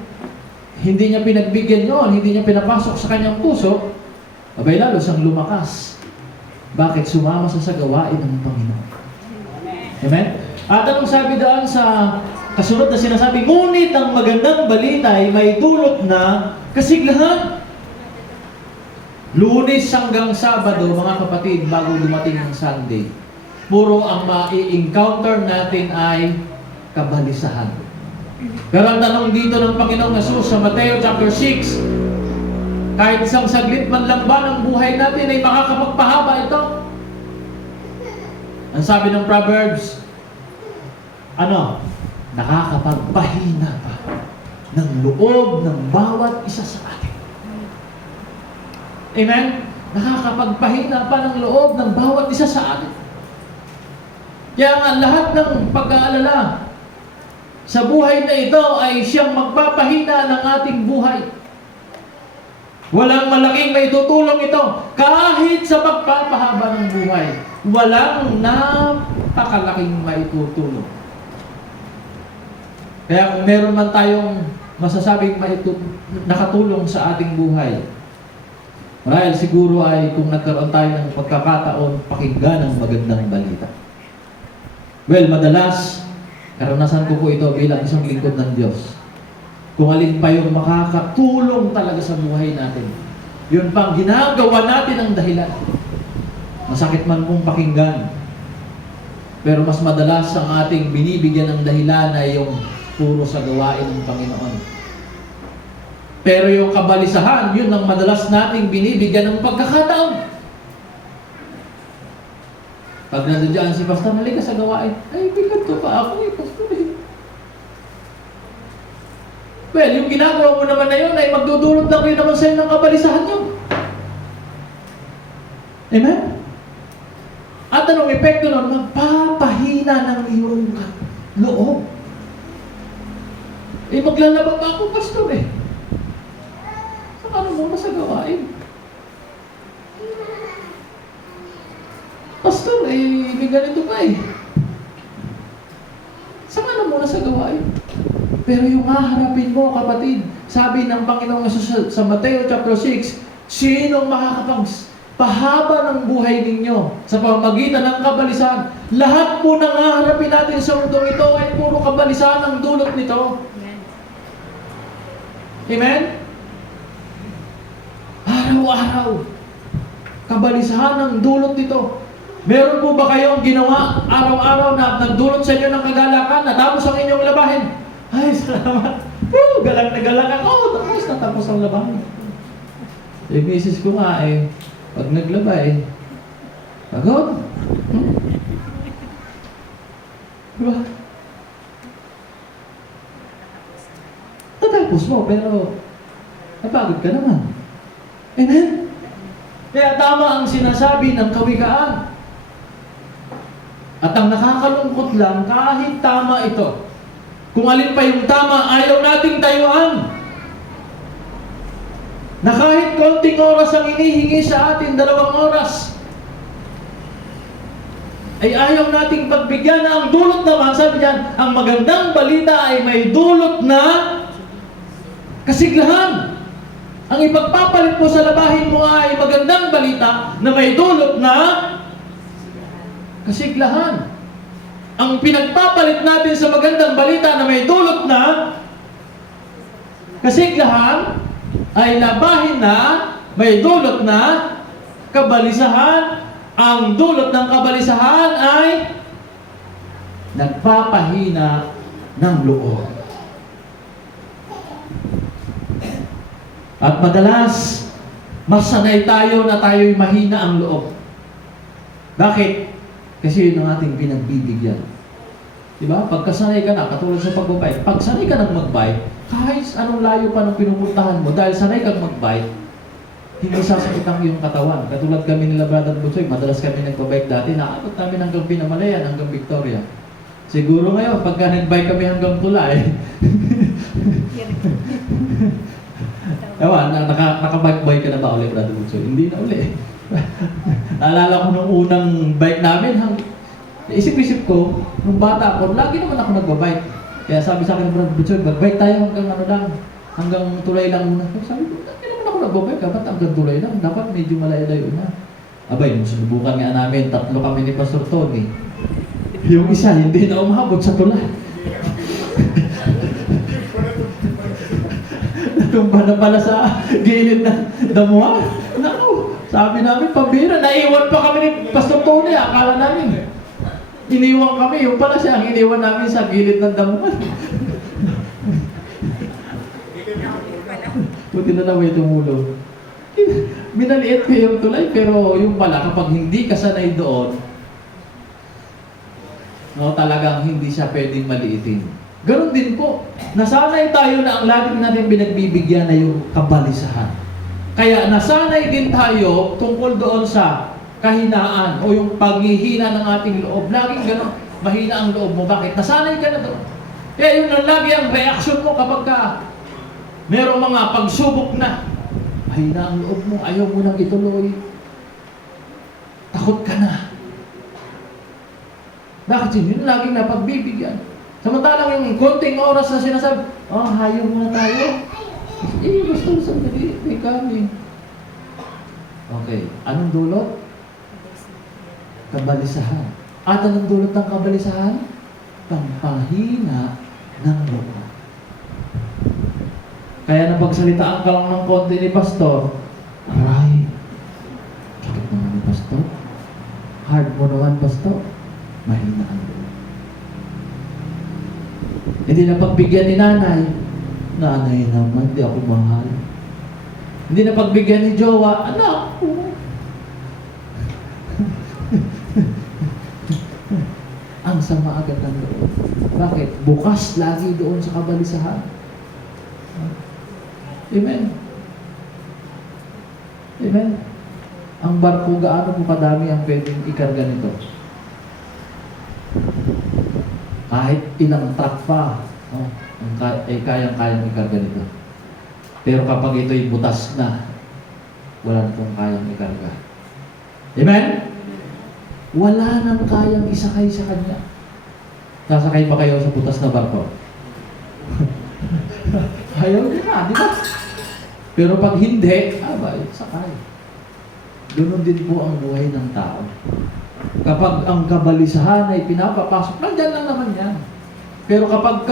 hindi niya pinagbigyan yon, hindi niya pinapasok sa kanyang puso, abay lalo siyang lumakas. Bakit? Sumama sa gawain ng Panginoon. Amen? At anong sabi doon sa kasunod na sinasabi, ngunit ang magandang balita ay may dulot na kasiglahan. Lunes hanggang Sabado, mga kapatid, bago dumating ang Sunday, puro ang ma-encounter natin ay kabalisahan. Pero ang tanong dito ng Panginoong Hesus sa Mateo chapter 6, kahit isang saglit man lang ba ng buhay natin ay makakapagpahaba ito? Ang sabi ng Proverbs, nakakapagpahina pa ng loob ng bawat isa sa atin. Amen? Nakakapagpahina pa ng loob ng bawat isa sa atin. Kaya nga lahat ng pag-aalala sa buhay na ito ay siyang magpapahina ng ating buhay. Walang malaking maitutulong ito kahit sa pagpapahaba ng buhay. Walang napakalaking maitutulong. Kaya kung meron man tayong masasabing nakatulong sa ating buhay, marahil siguro ay kung nagkaroon tayo ng pagkakataon pakinggan ng magandang balita. Well, madalas, karanasan ko po ito bilang isang lingkod ng Diyos. Kung alin pa yung makakatulong talaga sa buhay natin, yun pang ginagawa natin ang dahilan. Masakit man pong pakinggan, pero mas madalas ang ating binibigyan ng dahilan ay yung puro sa gawain ng Panginoon. Pero yung kabalisahan, yun ang madalas nating binibigyan ng pagkakataon. Pag nandun dyan si Pastor, halika sa gawain. Ay, bigat ko pa ako Pastor eh. Well, yung ginagawa mo naman na yun ay magdudulot lang rin naman sa'yo ng kabalisahan yun. Amen? At anong epekto nun? Magpapahina ng iyong loob. Eh, maglalabag pa ako, Pastor eh. Saan ano muna sa gawain? Pastor, may ganito pa eh. Sama na muna sa gawain. Pero yung haharapin mo, kapatid, sabi ng Panginoong Hesus sa Mateo chapter 6, sinong makakapagpahaba ng buhay ninyo sa pamamagitan ng kabalisahan? Lahat po ng haharapin natin sa mundong ito ay puro kabalisahan ang dulot nito. Amen? Araw-araw, kabalisahan ang dulot nito. Meron po ba kayong ginawa araw-araw na nagdulot sa inyo ng kagalakan, natapos ang inyong labahin? Ay, salamat. Galang na galang ako. Natapos ang labahin. Yung misis ko nga pag naglaba pagod. Diba? Natapos mo, pero napagod ka naman. Amen? Kaya tama ang sinasabi ng kawikaan. At ang nakakalungkot lang, kahit tama ito, kung alin pa yung tama, ayaw nating tayuan. Na kahit konting oras ang inihingi sa atin, 2 oras, ay ayaw nating pagbigyan na ang dulot naman, sabi diyan, ang magandang balita ay may dulot na kasiglahan. Ang ipagpapalit mo sa labahin mo ay magandang balita na may dulot na kasiglahan. Ang pinagpapalit natin sa magandang balita na may dulot na kasiglahan ay labahin na may dulot na kabalisahan. Ang dulot ng kabalisahan ay nagpapahina ng loob. At madalas, masanay tayo na tayo'y mahina ang loob. Bakit? Kasi yun ang ating pinagbibigyan. Diba? Pagkasanay ka na, katulad sa pagbabike, pag sanay ka ng magbike, kahit anong layo pa ng pinupuntahan mo, dahil sanay kang magbike, hindi sasakit ang iyong katawan. Katulad kami nila Brother Butsoy, madalas kami nagbabike dati, nakabot namin hanggang Pinamalayan, hanggang Victoria. Siguro ngayon, pagka nagbike kami hanggang Tulay, ewan, nakabike-bike ka na ba ulit, Brother Butsoy? Hindi na ulit. Naalala ko nung unang bike namin, isip-isip ko, nung bata ako, lagi naman ako nagbabike. Kaya sabi sa akin ng Brother Butsoy, magbike tayo hanggang ano lang, hanggang Tulay lang muna. Sabi ko, hindi naman ako nagbabike, ba't hanggang Tulay lang? Dapat medyo malayo-layo na. Abay, nung sinubukan nga namin, 3 kami ni Pastor Tony. Yung isa, hindi na umabot sa Tulay. Natumba na pala sa gilid ng damuhan. Naku, sabi namin, pambira, naiwan pa kami ni Pastor Tony, akala namin. Iniwan kami, yung pala siya ang iniwan namin sa gilid ng damuhan. Buti na may tumulong. Minaliit ko yung Tulay, pero yung pala, kapag hindi ka sanay doon, no, talagang hindi siya pwedeng maliitin. Ganon din po, nasanay tayo na ang lagi natin binagbibigyan na yung kabalisahan. Kaya nasanay din tayo tungkol doon sa kahinaan o yung paghihina ng ating loob. Laging ganon, mahina ang loob mo. Bakit? Nasanay ka na doon. Kaya yun ang lagi ang reaksyon mo kapag ka merong mga pagsubok na. Mahina ang loob mo, ayaw mo nang ituloy. Takot ka na. Bakit yun? Yun laging napagbibigyan. Samantalang yung konting oras na sinasabi, hayo muna tayo. Gusto sa dali, may kami. Okay, anong dulot? Kabalisahan. At anong dulot ng kabalisahan? Pampahina ng loob. Kaya napagsalitaan ka lang ng konti ni Pastor, aray, sakit naman ni Pastor. Hard mo naman, Pastor. Mahina ang loob. Hindi na pagbigyan ni nanay, nanay naman, di ako mahal. Hindi na pagbigyan ni jowa, anak ko. Ang sama agad ng loob. Bakit? Bukas lagi doon sa kabalisahan. Amen. Amen. Ang barko, gaano mo kadami ang pwedeng ikarga nito? Kahit ilang truck pa, kayang-kayang ikarga nito. Pero kapag ito'y butas na, wala na itong kayang ikarga. Amen? Wala nang kayang isakay sa kanya. Sasakay ba kayo sa butas na barko? Ayaw nyo na, di ba? Pero pag hindi, sakay. Ganoon din po ang buhay ng tao. Kapag ang kabalisahan ay pinapapasok, nandyan lang naman yan. Pero kapag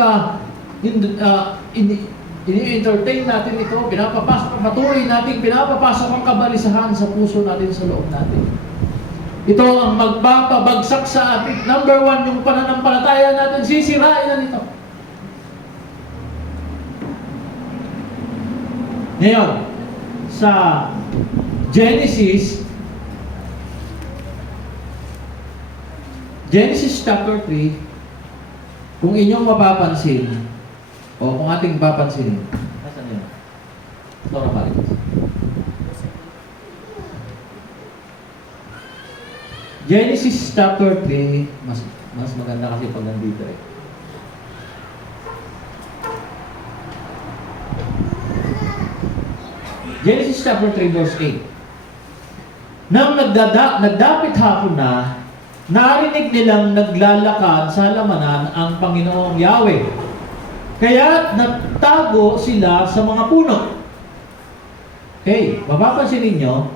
ini-entertain natin ito, pinapapasok, patuloy natin, pinapapasok ang kabalisahan sa puso natin, sa loob natin. Ito ang magpapabagsak sa atin. Number 1, yung pananampalataya natin, sisirain na nito. Ngayon, sa Genesis chapter 3, kung inyong mapapansin, o kung ating papansinin, asan yun? Tora balik. Genesis chapter 3, mas maganda kasi pag nandito eh. Genesis chapter 3 verse 8. Nang nagdapit hapon na, narinig nilang naglalakad sa halamanan ang Panginoong Yahweh. Kaya nagtago sila sa mga puno. Okay, mapapansin ninyo,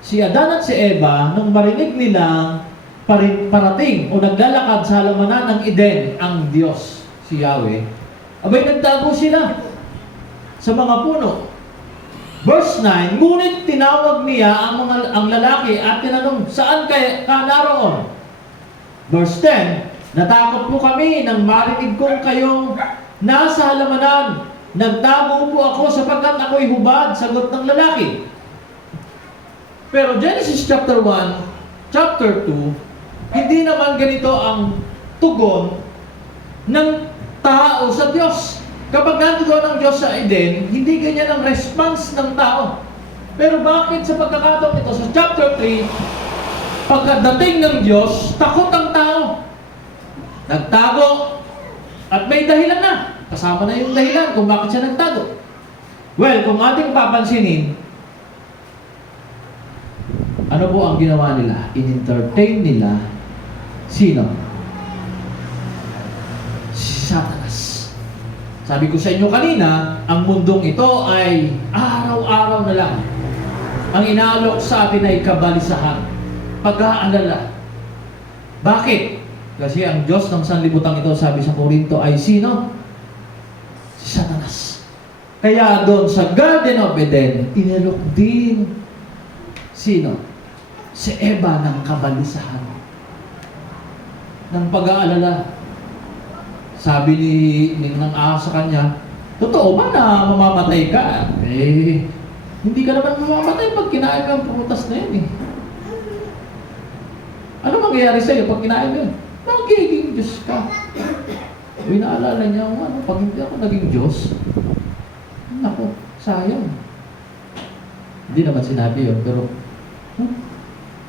si Adan at si Eva, nung marinig nilang parating o naglalakad sa halamanan ng Eden, ang Diyos, si Yahweh, abay nagtago sila sa mga puno. Verse 9, ngunit tinawag niya ang lalaki at tinanong, saan ka naroon? Verse 10, Natakot po kami nang marinig kong kayong nasa halamanan. Nagtago po ako sapagkat ako'y hubad, sagot ng lalaki. Pero Genesis chapter 1, chapter 2, hindi naman ganito ang tugon ng tao sa Diyos. Kapag nandoon ang Diyos sa Eden, hindi ganyan ang response ng tao. Pero bakit sa pagkakataon ito, sa chapter 3, pagkadating ng Diyos, takot ang tao. Nagtago at may dahilan na. Kasama na yung dahilan kung bakit siya nagtago. Well, kung ating papansinin, ano po ang ginawa nila? In-entertain nila sino? Si Satanas. Sabi ko sa inyo kanina, ang mundong ito ay araw-araw na lang. Ang inaalok sa atin ay kabalisahan, pag-aalala. Bakit? Kasi ang Diyos ng sanlibutan ito, sabi sa Korinto, ay sino? Si Satanas. Kaya doon sa Garden of Eden, inalok din sino? Si Eva ng kabalisahan, ng pag-aalala. Sabi ng sa kanya, totoo ba na mamamatay ka? Hindi ka naman mamamatay pag kinain ka ang prutas na yun Ano mangyayari sa'yo pag kinain mo yun? Magiging Diyos ka. Naalala niya, pag hindi ako naging Diyos, naku, sayang. Hindi naman sinabi yun, pero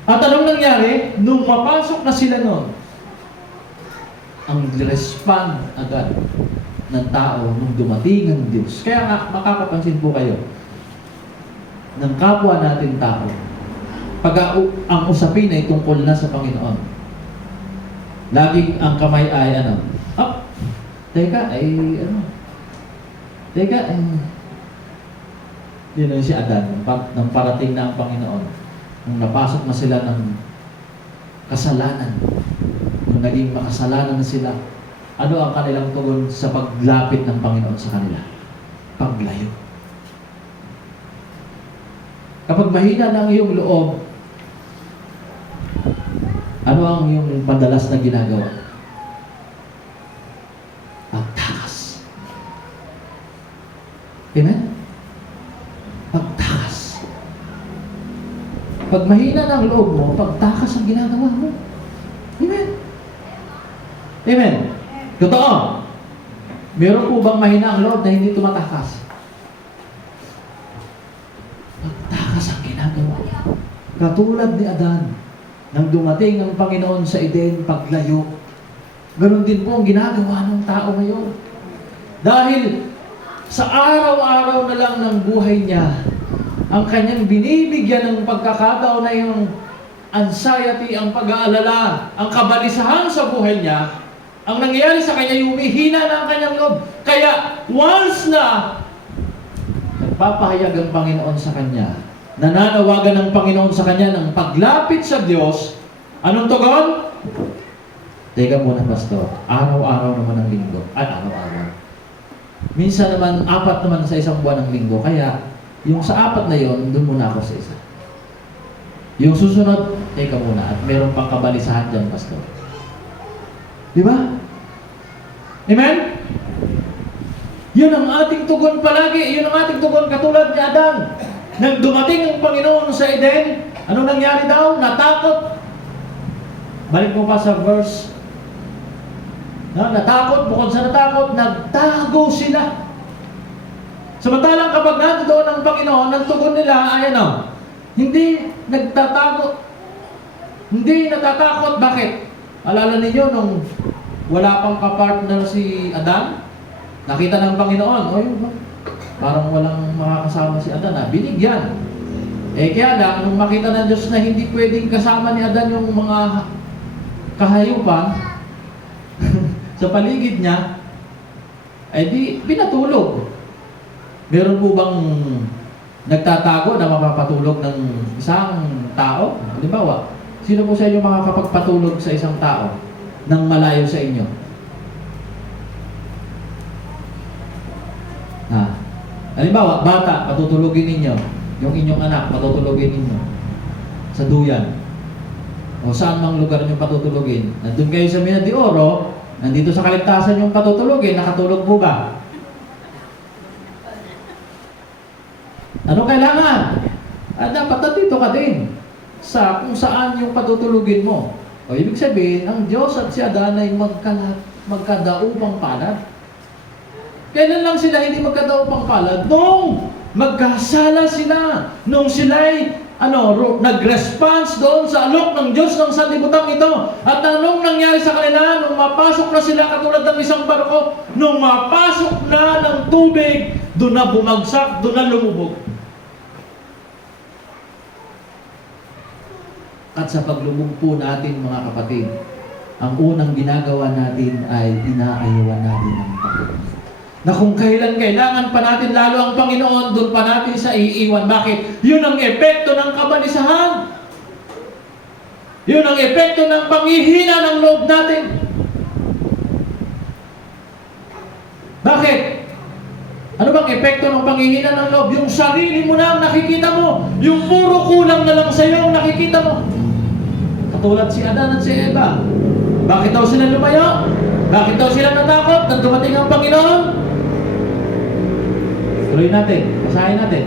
at anong nangyari? Nung mapasok na sila noon, ang respond agad ng tao nung dumating ang Diyos. Kaya nga, makakapansin po kayo, ng kapwa natin tao, pag ang usapin ay tungkol na sa Panginoon, laging ang kamay ay yun si Adan, nang parating na ang Panginoon, nung napasok na sila ng kasalanan, nung naging makasalanan na sila, ano ang kanilang tugon sa paglapit ng Panginoon sa kanila? Paglayo. Kapag mahina na ang iyong loob, ano ang iyong madalas na ginagawa? Pagtakas. Amen? Pagtakas. Pag mahina na ang loob mo, pagtakas ang ginagawa mo. Amen? Amen? Totoo. Meron po bang mahina ang loob na hindi tumatakas? Pagtakas ang ginagawa. Katulad ni Adan, nang dumating ang Panginoon sa Eden, paglayo. Ganon din po ang ginagawa ng tao ngayon. Dahil sa araw-araw na lang ng buhay niya, ang kanyang binibigyan ng pagkakataon na yung anxiety, ang pag-aalala, ang kabalisahan sa buhay niya, ang nangyayari sa kanya, yung umihina na ang kanyang loob. Kaya, once na nagpapahayag ang Panginoon sa kanya, nananawagan ng Panginoon sa kanya ng paglapit sa Diyos, anong tugon? Teka muna, Pastor. Araw-araw naman ang linggo. Araw-araw. Minsan naman, 4 naman sa isang buwan ng linggo. Kaya, yung sa 4 na yon, doon muna ako sa isa. Yung susunod, teka muna. At meron pang kabalisahan dyan, Pastor. Di ba? Amen? Yun ang ating tugon palagi. Yun ang ating tugon katulad ni Adan. Nang dumating ang Panginoon sa Eden, anong nangyari daw? Natakot. Balik mo pa sa verse. Natakot, bukod sa natakot, nagtago sila. Samantalang kapag nandoon ang Panginoon, ang tugon nila ay hindi nagtatago. Hindi natatakot. Bakit? Alala ninyo nung wala pang kapartner si Adan? Nakita ng Panginoon, parang walang makakasama si Adan. Binigyan. Kaya lang, nung makita ng Diyos na hindi pwedeng kasama ni Adan yung mga kahayupan sa paligid niya, di pinatulog. Meron po bang nagtatago na mapapatulog ng isang tao? Halimbawa, sino po sa inyo makakapagpatulog sa isang tao nang malayo sa inyo? Halimbawa, bata, patutulogin ninyo. Yung inyong anak, patutulogin ninyo. Sa duyan. O saan mang lugar nyo patutulugin? Nandun kayo sa Mina de Oro, nandito sa Kaligtasan yung patutulugin, nakatulog po ba? Ano kailangan? Dapat nandito ka din sa kung saan yung patutulugin mo. O ibig sabihin, ang Diyos at si Adan ay magkadaupang palad. Kailan lang sila hindi magkadaupang palad? Nung magkasala sila. Nung sila'y nag-response doon sa alok ng Diyos ng sanlibutan ito. At anong nangyari sa kanila? Nung mapasok na sila katulad ng isang barko, nung mapasok na ng tubig, doon na bumagsak, doon na lumubog. At sa paglubog po natin, mga kapatid, ang unang ginagawa natin ay inaayawan natin ang Panginoon. Na kung kailan kailangan pa natin lalo ang Panginoon, doon pa natin sa iiwan. Bakit? Yun ang epekto ng kabalisahan. Yun ang epekto ng panghihina ng loob natin. Bakit? Ano bang epekto ng panghihina ng loob? Yung sarili mo na ang nakikita mo. Yung puro kulang na lang sa iyo ang nakikita mo. Katulad si Adan at si Eva. Bakit daw sila lumayo? Bakit daw sila natakot nang dumating ang Panginoon? Tuloy natin. Basahin natin.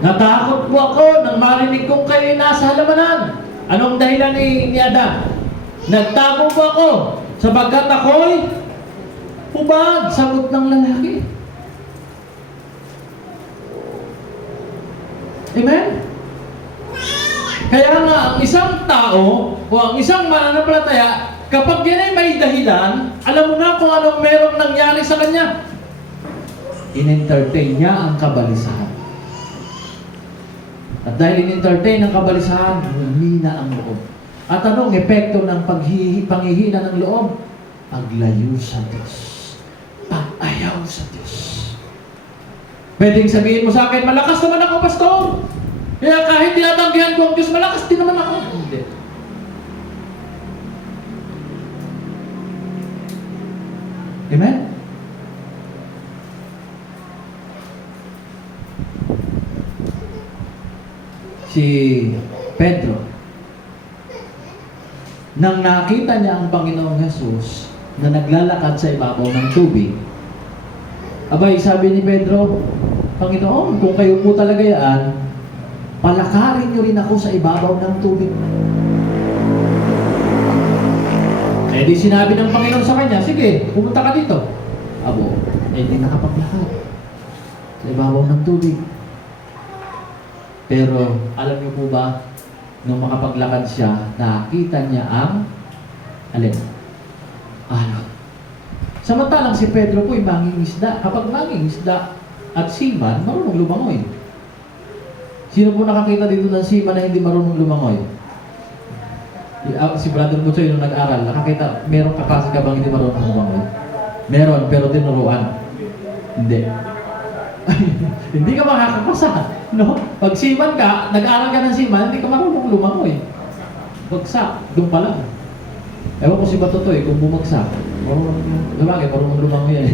Natakot po ako nang marinig kong kayo nasa halamanan. Anong dahilan ni Adan? Nagtago po ako sapagkat ako'y hubad, sagot ng lalaki. Amen? Kaya nga, ang isang tao o ang isang mananampalataya, kapag yan ay may dahilan, alam mo na kung anong merong nangyari sa kanya. In-entertain niya ang kabalisahan. At dahil in-entertain ang kabalisahan, humina ang loob. At anong epekto ng panghihina ng loob? Paglayo sa Diyos. Pag-ayaw sa Diyos. Pwedeng sabihin mo sa akin, malakas naman ako, pastor. Kaya kahit tinatanggihan ko ang Diyos, malakas din naman ako. Hindi. Amen? Si Pedro, nang nakita niya ang Panginoong Jesus na naglalakad sa ibabaw ng tubig, abay, sabi ni Pedro, Panginoon, kung kayo po talaga yan, palakarin niyo rin ako sa ibabaw ng tubig. Eh di sinabi ng Panginoon sa kanya, sige, pumunta ka dito. Abo, eh di nakapaglakad sa ibabaw ng tubig. Pero, alam niyo po ba, nung makapaglakad siya, nakita niya ang alin? Alon. Samantalang si Pedro po'y mangingisda. Kapag mangingisda at seaman, marunong lumangoy. Sino po nakakita dito ng seaman na hindi marunong lumangoy? Si Brother Butsoy nung nag-aral, nakakita, merong kaklase ka bang hindi marunong lumangoy? Meron, pero tinuruan. Hindi. Hindi ka makakapasa. No? Pag seaman ka, nag-aral ka ng seaman, hindi ka marunong lumangoy. Bagsak, doon pa lang. Ewan ko si Batotoy, kung bumagsak, marunong lumangoy yan.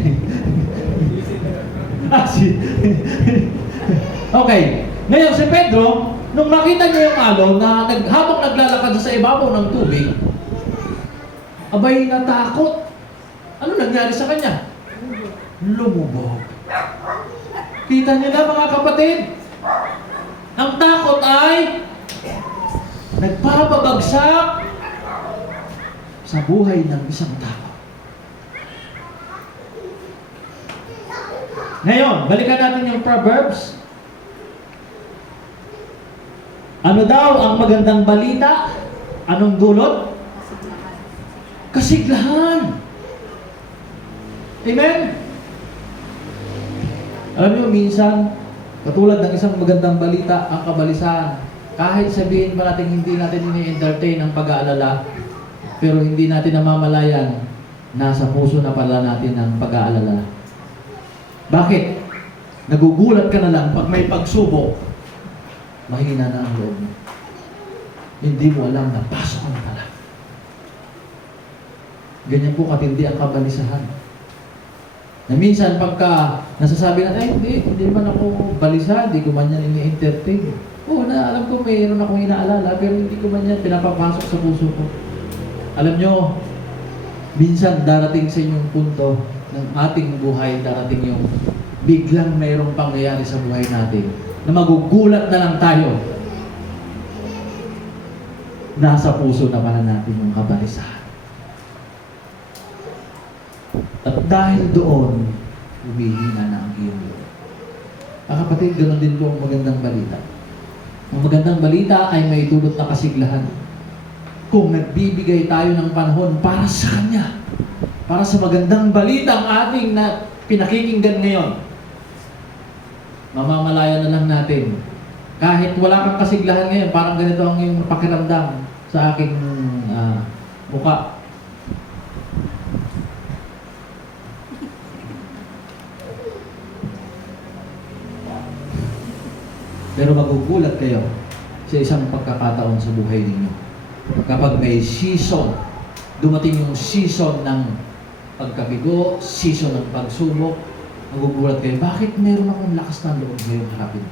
Okay. Ngayon, si Pedro, nung makita niya yung alon na habang naglalakad sa ibabaw ng tubig, abay natakot. Ano nangyari sa kanya? Lumubog. Kita niyo na, mga kapatid, ang takot ay nagpapabagsak sa buhay ng isang tao. Ngayon, balikan natin yung Proverbs. Ano daw ang magandang balita? Anong dulot? Kasiglahan. Amen? Alam niyo, minsan, katulad ng isang magandang balita, ang kabalisahan. Kahit sabihin pa natin hindi natin ini-entertain ang pag-aalala, pero hindi natin namamalayan, nasa puso na pala natin ang pag-aalala. Bakit? Nagugulat ka na lang pag may pagsubok, mahina na ang loob mo. Hindi mo alam na pasok na pala. Ganyan po katindi ang kabalisahan. Na minsan pagka Nasasabi na, hindi man ako balisa, hindi ko man yan ini-entertain. Oo na, alam ko mayroon akong inaalala, pero hindi ko man yan pinapapasok sa puso ko. Alam nyo, minsan darating sa inyong punto ng ating buhay, darating yung biglang mayroong pangyayari sa buhay natin na magugulat na lang tayo. Nasa puso na pala natin yung kabalisahan. At dahil doon, humihina na ang iyong loob. Kapatid, ganoon din po ang magandang balita. Ang magandang balita ay may dulot na kasiglahan. Kung nagbibigay tayo ng panahon para sa Kanya, para sa magandang balita ang ating na pinakikinggan ngayon, mamamalayan na lang natin. Kahit wala kang kasiglahan ngayon, parang ganito ang iyong pakiramdam sa aking mukha. Pero magugulat kayo sa isang pagkakataon sa buhay ninyo. Kapag may season, dumating yung season ng pagkabigo, season ng pagsubok, magugulat kayo, bakit meron akong lakas ng loob ngayong harapin?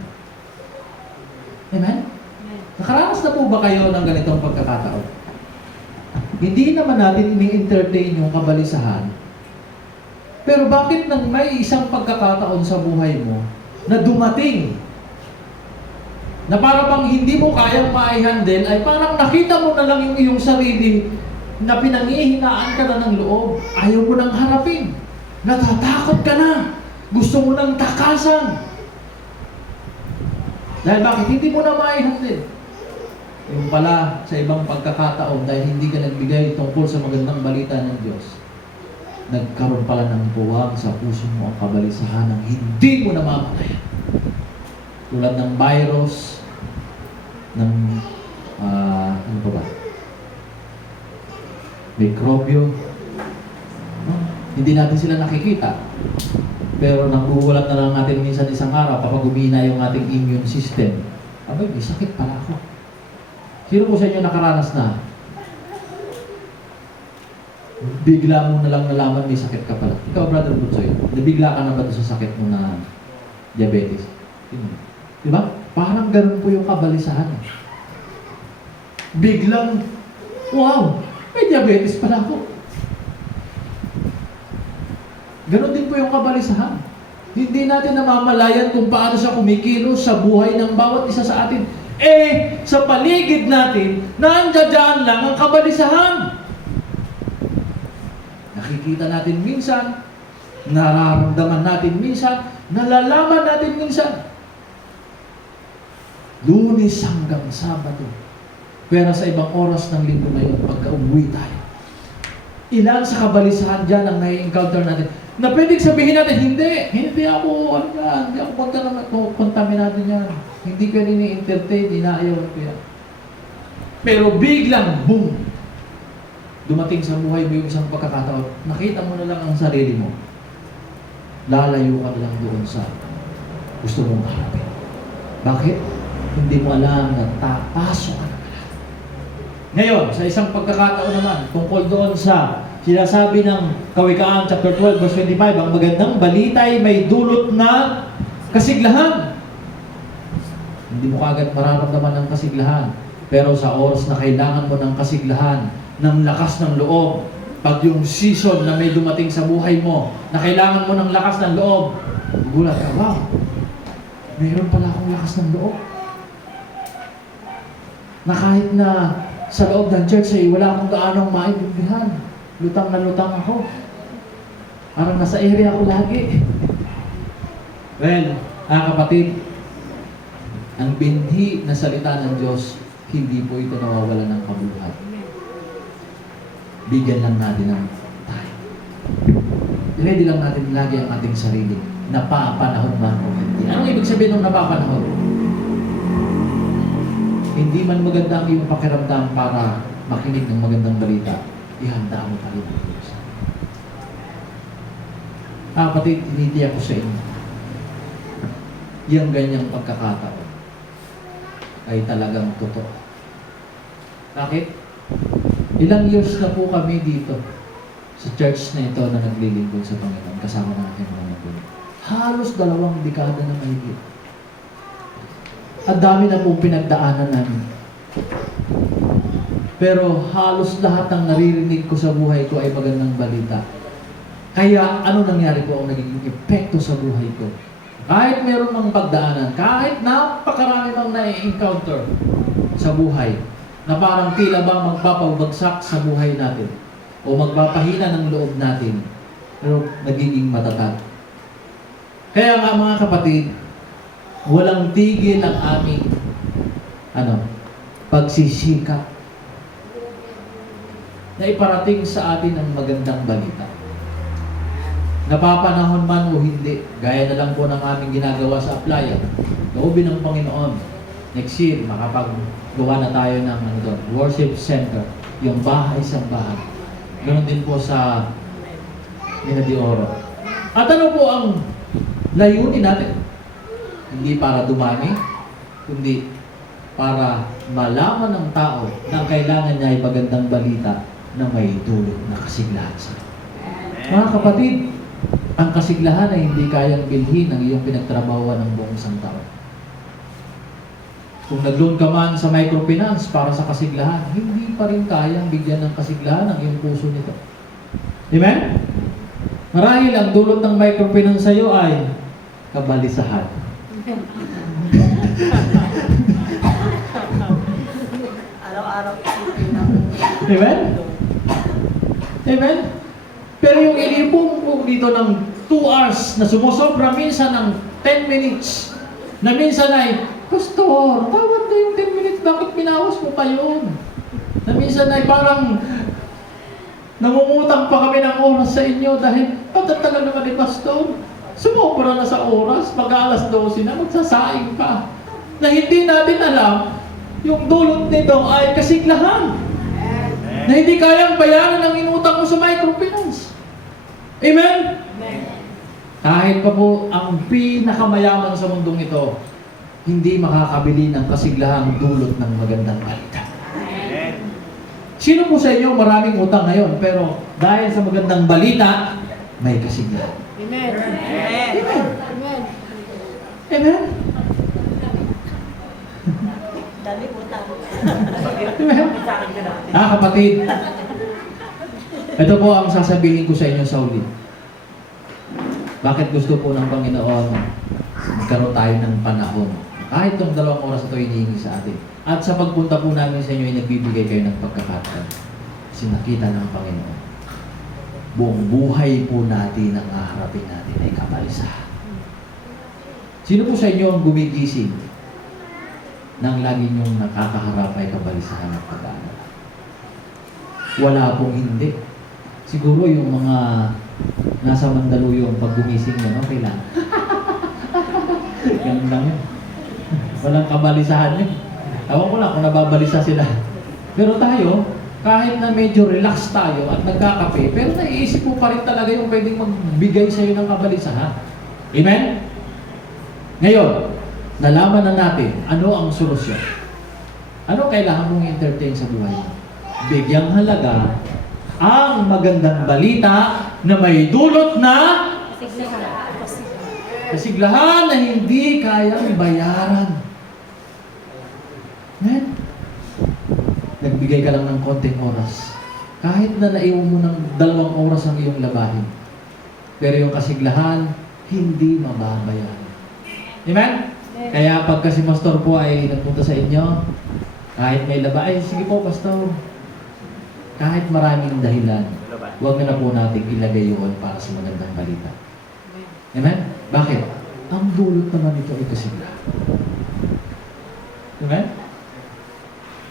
Amen? Nakaranas na po ba kayo ng ganitong pagkakataon? Hindi naman natin ini-entertain yung kabalisahan. Pero bakit nang may isang pagkakataon sa buhay mo na dumating na para bang hindi mo kayang ma-handle, ay parang nakita mo na lang yung iyong sarili na pinangihinaan ka na ng loob. Ayaw mo nang harapin. Natatakot ka na. Gusto mo nang takasan. Dahil bakit? Hindi mo na ma-handle. Yung pala sa ibang pagkakataon, dahil hindi ka nagbigay tungkol sa magandang balita ng Diyos, nagkaroon pala ng buwag sa puso mo ang kabalisahan ng hindi mo na mamatayan. Tulad ng virus, ng ano pa ba? Mikrobyo. Hindi natin sila nakikita. Pero nagugulat na lang natin minsan isang araw kapag humina yung ating immune system. Abay, may sakit pala ako. Sino po sa inyo nakaranas na? Bigla mo na lang nalaman may sakit ka pala. Ikaw, Brother Butsoy, nabigla ka na ba sa sakit mo na diabetes? Diba? Parang ganun po yung kabalisahan. Biglang, wow, may diabetes pala ako. Ganun din po yung kabalisahan. Hindi natin namamalayan kung paano siya kumikilos sa buhay ng bawat isa sa atin. Sa paligid natin, nandiyan lang ang kabalisahan. Nakikita natin minsan, nararamdaman natin minsan, nalalaman natin minsan. Lunes hanggang Sabado. Pero sa ibang oras ng linggo na yun, pagka-uwi tayo. Ilan sa kabalisahan dyan ang nai-encounter natin na pwedeng sabihin natin, hindi ako kontaminado niyan. Hindi ka nini-entertain, inaayaw ko yan. Pero biglang, boom! Dumating sa buhay mo yung isang pagkakataon, nakita mo na lang ang sarili mo. Lalayo ka lang doon sa gusto mong harapin. Bakit? Hindi mo alam na tapasok ka na pala. Ngayon, sa isang pagkakataon naman, tungkol doon sa sinasabi ng Kawikaan chapter 12 verse 25, ang magandang balita ay may dulot na kasiglahan. Hindi mo kagad mararamdaman ng kasiglahan. Pero sa oras na kailangan mo ng kasiglahan, ng lakas ng loob, pag yung season na may dumating sa buhay mo, na kailangan mo ng lakas ng loob, gulat ka, wow, mayroon pala akong lakas ng loob. Na kahit na sa loob ng church ay wala akong gaanong maintindihan. Lutang na lutang ako. Parang nasa area ako lagi. Well, kapatid, ang binhi na salita ng Diyos, hindi po ito nawawala ng kabuluhan. Bigyan lang natin ng time. Ready lang natin lagi ang ating sarili. Napapanahon ba o hindi? Anong ibig sabihin ng napapanahon? Hindi man maganda ang iyong pakiramdam para makinig ng magandang balita, ihanda mo pa rin ang Diyos. Kapatid, tinitiyak ko sa inyo, yung ganyang pagkakataon ay talagang totoo. Bakit? Ilang years na po kami dito sa church na ito na naglilingkod sa Panginoon kasama ng aking mga magulang. Halos 2 dekada na mahigit. At dami na pong pinagdaanan namin. Pero halos lahat ng naririnig ko sa buhay ko ay magandang balita. Kaya ano nangyari po ang naging epekto sa buhay ko? Kahit meron ng pagdaanan, kahit napakarami ng na-encounter sa buhay, na parang tila ba magpapabagsak sa buhay natin o magpapahina ng loob natin, pero nagiging matatag. Kaya nga mga kapatid, walang tigil ang aming pagsisikap na iparating sa atin ang magandang balita. Napapanahon man o hindi, gaya na lang po ng aming ginagawa sa Aplaya, loobin ng Panginoon, next year, makapaggawa na tayo ng worship center, yung bahay-sambahan. Ganoon din po sa Mina de Oro. At ano po ang layunin natin? Hindi para dumami, kundi para malaman ng tao na kailangan niya ay magandang balita na may dulot na kasiglahan sa iyo. Mga kapatid, ang kasiglahan ay hindi kayang bilhin ang iyong pinagtrabahuan ng buong isang taon. Kung nag-loan ka man sa microfinance para sa kasiglahan, hindi pa rin kayang bigyan ng kasiglahan ang iyong puso nito. Amen? Marahil ang dulot ng microfinance sa iyo ay kabalisahan. Araw-araw isipin ng Amen? Amen? Pero yung inipong po dito ng 2 hours na sumusobra minsan ng 10 minutes, na minsan ay, Pastor, tawad na yung 10 minutes, bakit pinawas mo pa yun? Na minsan ay parang nangungutang pa kami ng oras sa inyo dahil patatagal naman ni Pastor. Sumobra na sa oras, mag-alas 12 na, magsasaing pa. Na hindi natin alam, yung dulot nito ay kasiglahan. Na hindi kayang bayaran ang inutang mo sa microfinance. Amen? Kahit pa po ang pinakamayaman sa mundong ito, hindi makakabili ng kasiglahang dulot ng magandang balita. Sino po sa inyo maraming utang ngayon, pero dahil sa magandang balita, may kasiglahan? Amen. Amen. Amen. Amen? Dami utang. Amen? Kapatid, ito po ang sasabihin ko sa inyo sa uli. Bakit gusto po ng Panginoon magkaroon tayo ng panahon? Kahit itong 2 oras ito hinihingi sa atin. At sa pagpunta po namin sa inyo ay nagbibigay kayo ng pagkakataon. Kasi nakita ng Panginoon. Buong buhay po natin ang haharapin natin ay kabalisahan. Sino po sa inyo ang gumigising nang lagi niyong nakakaharap ay kabalisahan at pag-aalala? Wala pong hindi. Siguro yung mga nasa Mandaluyong pag gumising mo, okay lang. Ganun lang yun. Walang kabalisahan yun. Ewan ko lang kung nababalisa sila. Pero tayo, kahit na medyo relax tayo at nagkakape, pero naiisip mo pa rin talaga yung pwedeng magbigay sa iyo ng kabalisahan. Amen? Ngayon, nalaman na natin ano ang solusyon. Ano kailangan mong entertain sa buhay mo? Bigyang halaga ang magandang balita na may dulot na kasiglahan na hindi kayang bayaran. Amen? Nagbigay ka lang ng konting oras. Kahit na naiwan mo ng 2 oras ang iyong labahin. Pero yung kasiglahan, hindi mababayaran. Amen? Kaya pagka si Pastor po ay nagpunta sa inyo, kahit may laba, ay sige po Pastor, kahit maraming dahilan, huwag na po natin ilagay yun para sa magandang balita. Amen? Bakit? Ang dulot naman ito ay kasiglahan. Amen?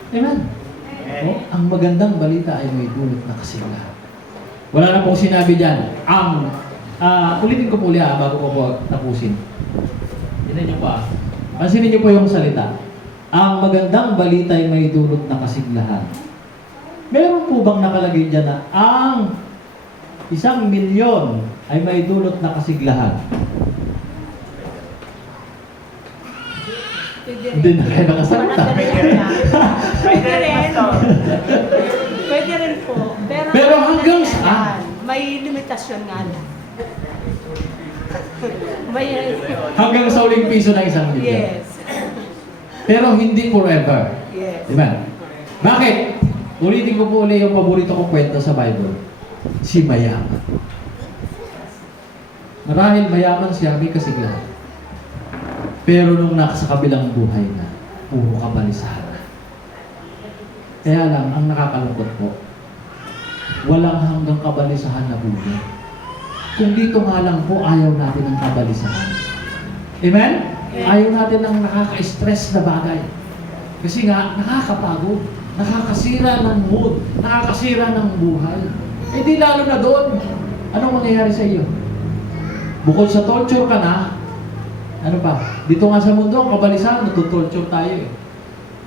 Amen? O, ang magandang balita ay may dulot na kasiglahan. Wala na pong sinabi dyan. Ulitin ko po ulit bago ko po tapusin. Tignan niyo pa. Pansinin niyo po yung salita. Ang magandang balita ay may dulot na kasiglahan. Meron po bang nakalagay dyan na ang 1 milyon ay may dulot na kasiglahan? Hindi na kayo nakasalita. Pwede rin. Pwede rin po. Pero hanggang saan? May limitasyon nga lang. May, Hanggang sa uling piso ng isang libro. yes. Pero hindi forever. Yes. Diba? Bakit? Ulitin ko po ulit yung paborito kong kwento sa Bible. Si mayaman. Marahil mayaman siya, may kasiglahan. Pero nung nasa kabilang buhay na, puro kabalisahan na. Kaya lang, ang nakakalungkot po, walang hanggang kabalisahan na buhay. Kung dito nga lang po, ayaw natin ang kabalisahan. Amen? Ayaw natin ang nakaka-stress na bagay. Kasi nga, nakakapagod, nakakasira ng mood, nakakasira ng buhay. Eh di lalo na doon, anong mangyayari sa iyo? Bukod sa torture ka na, ano pa? Dito nga sa mundo, ang kabalisahan, natutorture tayo eh.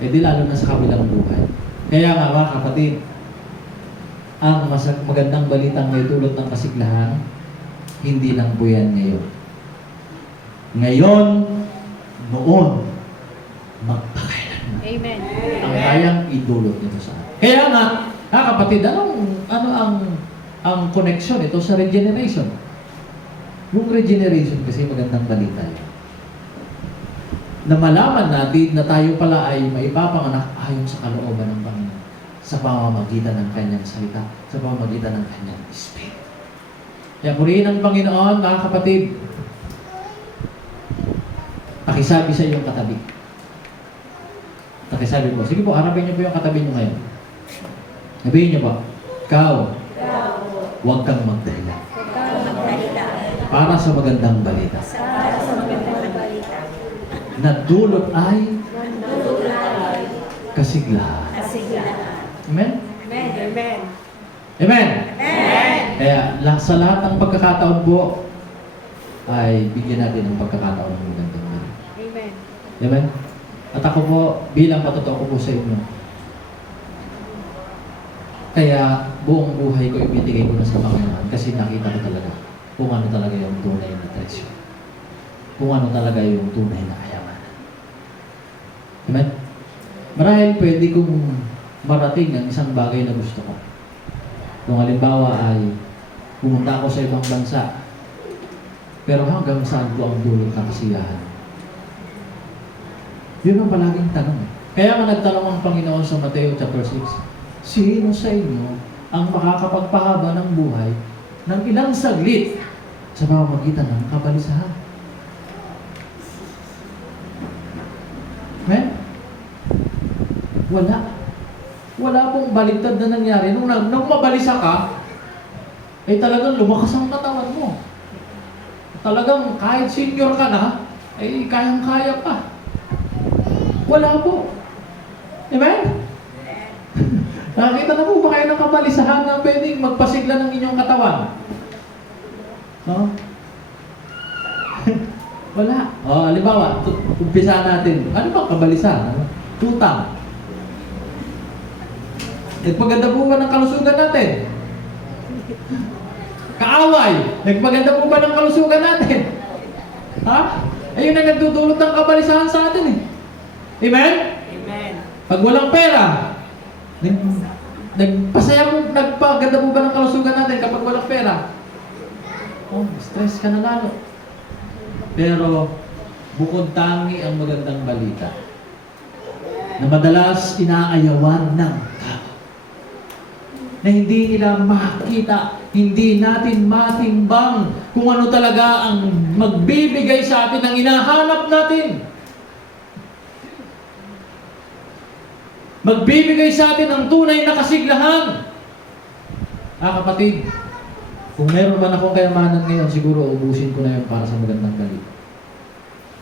Eh di lalo na sa kabilang buhay. Kaya nga mga kapatid, ang magandang balitang may dulot ng kasiglahan, hindi lang po yan ngayon. Ngayon, noon, magpakailanman. Amen. Ang kayang idulot nito sa atin. Kaya nga, kapatid, ano ang connection ito sa regeneration? Yung regeneration kasi magandang balita yun. Na malaman natin na tayo pala ay maipapanganak ayon sa kalooban ng Panginoon sa pamamagitan ng Kanyang salita, sa pamamagitan ng Kanyang Spirit. Kaya purihin ang Panginoon, mga kapatid. Pakisabi sa iyong katabi. Pakisabi po. Sige po, harapin niyo po yung katabi niyo ngayon. Sabihin niyo po, ikaw, huwag kang magdahilan. Para sa magandang balita. Na dulot ay kasiglahan. Amen? Amen. Amen? Kaya sa lahat ng pagkakataon po, ay bigyan natin ng pagkakataon ng magandang balita. Amen. Amen? At ako po, bilang patotoo ko po sa inyo, kaya buong buhay ko ibinigay ko na sa Panginoon kasi nakita ko talaga kung ano talaga yung tunay na treasure. Kung ano talaga yung tunay na kayamanan. Amen? Marahil pwede kong marating ang isang bagay na gusto ko. Kung halimbawa ay pumunta ako sa ibang bansa, pero hanggang saan ko ang dulot ng kasiyahan? Yun ang palaging tanong. Kaya nga nagtanong ang Panginoon sa Mateo chapter 6, sino sa inyo ang makakapagpahaba ng buhay ng ilang saglit sa pamamagitan ng kabalisahan? Amen? Wala. Wala pong baliktad na nangyari. Nung mabalisa ka, ay talagang lumakas ang katawan mo. Talagang kahit senior ka na, ay kayang-kaya pa. Wala po. Amen? Nakakita na po ba kayo ng kabalisahan na pwedeng magpasigla ng inyong katawan? No? Wala. Halimbawa, umpisa natin. Ano bang kabalisahan? Tutang. Nagpaganda po ba ng kalusugan natin? Kaaway. Nagpaganda po ba ng kalusugan natin? Ha? Ayun ang nagdudulot ng kabalisahan sa atin eh. Amen? Amen. Pag walang pera, nagpaganda po ba ng kalusugan natin kapag walang pera? Oh, stress ka na lalo. Pero, bukod tangi ang magandang balita na madalas inaayawan ng tao. Na hindi nila makita, hindi natin matimbang kung ano talaga ang magbibigay sa atin ng hinahanap natin. Magbibigay sa atin ng tunay na kasiglahan. Kapatid, kung meron man akong kayamanan ngayon, siguro ubusin ko na yun para sa magandang balita.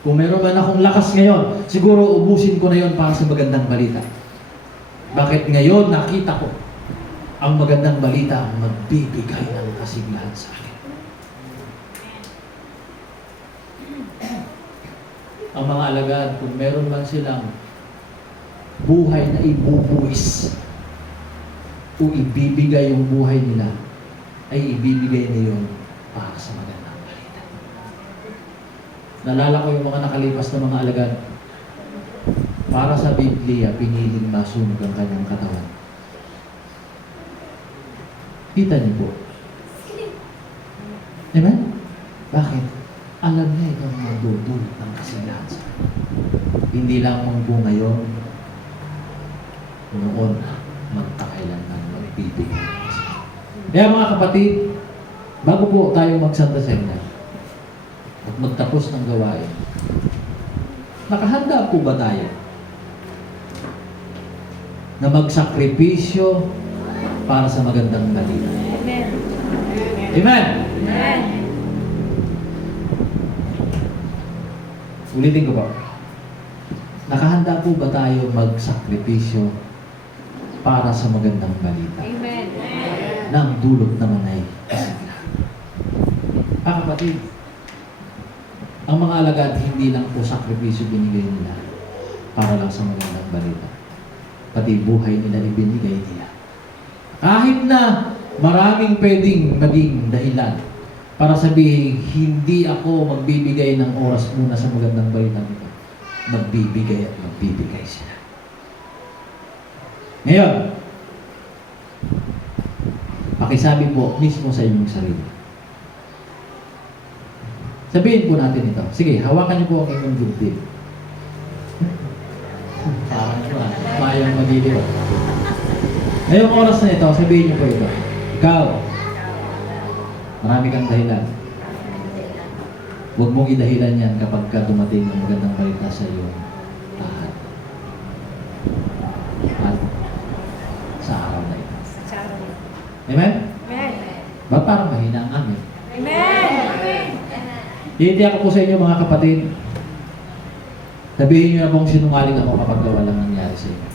Kung meron man akong lakas ngayon, siguro ubusin ko na yun para sa magandang balita. Bakit ngayon nakita ko ang magandang balita ang magbibigay ng kasiglahan sa akin? Ang mga alagad, kung meron man silang buhay na ibubuwis o ibibigay yung buhay nila, ay ibibigay na yun para sa magandang balita. Nalala ko yung mga nakalipas na mga alagad. Para sa Biblia, piniling masunog ang kanyang katawan. Kita niyo po. Amen? Bakit? alam niya ito ang magdudulot ng kasiyahan sa atin. Hindi lang po ngayon, noon, magpakailanman, magbibigay. Kaya mga kapatid, bago po tayo magsanta Sena at magtapos ng gawain, nakahanda po ba tayo na magsakripisyo para sa magandang balita? Amen. Amen! Amen. Ulitin ko po. Nakahanda po ba tayo magsakripisyo para sa magandang balita? Amen. Na ang dulot naman ay kasiglahan. Kapatid, ang mga alagad hindi lang po sakripisyo binigay nila para lang sa magandang balita. Pati buhay nila ibinigay nila. Kahit na maraming pwedeng maging dahilan para sabihin, hindi ako magbibigay ng oras muna sa magandang balita nito. Magbibigay at magbibigay sila. Ngayon, pakisabi po mismo sa inyong sarili. Sabihin po natin ito. Sige, hawakan niyo po ang inyong dibdib. Parang ito mayang magiliw. Ngayong oras na ito, sabihin niyo po ito. Ikaw, marami kang dahilan. Huwag mong idahilan yan kapag ka dumating ang magandang balita sa iyo. Lahat. At sa araw na ito. Amen? Amen. Ba parang mahina ang amin? Amen. Hindi ako po sa inyo mga kapatid. Sabihin niyo na pong sinungaling ako kapag walang nangyari sa inyo.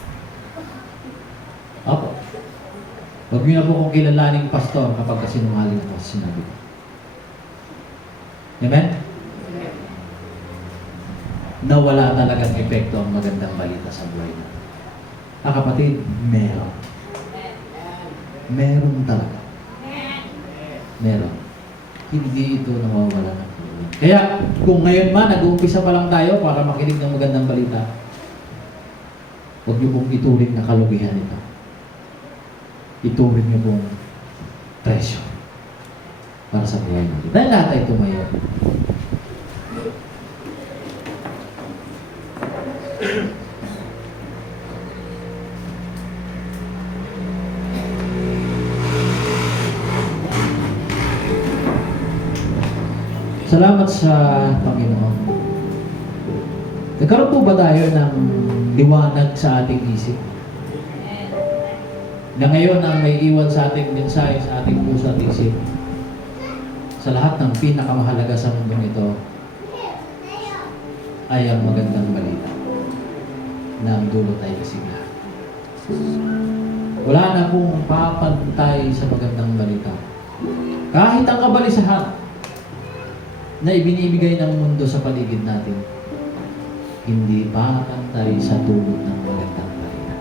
Opo. Huwag niyo na po kong kilalaning pastor kapag sinungaling ako sa sinabi ko. Amen? Na wala talagang epekto ang magandang balita sa buhay natin. Kapatid, meron. Meron talaga. Meron. Hindi ito nawawala ng tuloy. Kaya, kung ngayon man, nag-uumpisa pa lang tayo para makinig ng magandang balita, huwag niyo pong ituring na kalugihan ito. Ituring niyo pong presyo para sa buhay natin. Dahil lahat ay tumayo. Salamat sa Panginoon. Nagkaroon po ba tayo ng liwanag sa ating isip? Na ngayon ang may iwan sa ating mensahe, sa ating puso at isip, sa lahat ng pinakamahalaga sa mundong ito, ay ang magandang balita na ang dulot ay kasiglahan. Wala na pong papantay sa magandang balita. Kahit ang kabalisahan na ibinibigay ng mundo sa paligid natin, hindi papantay sa dulot ng magandang balita.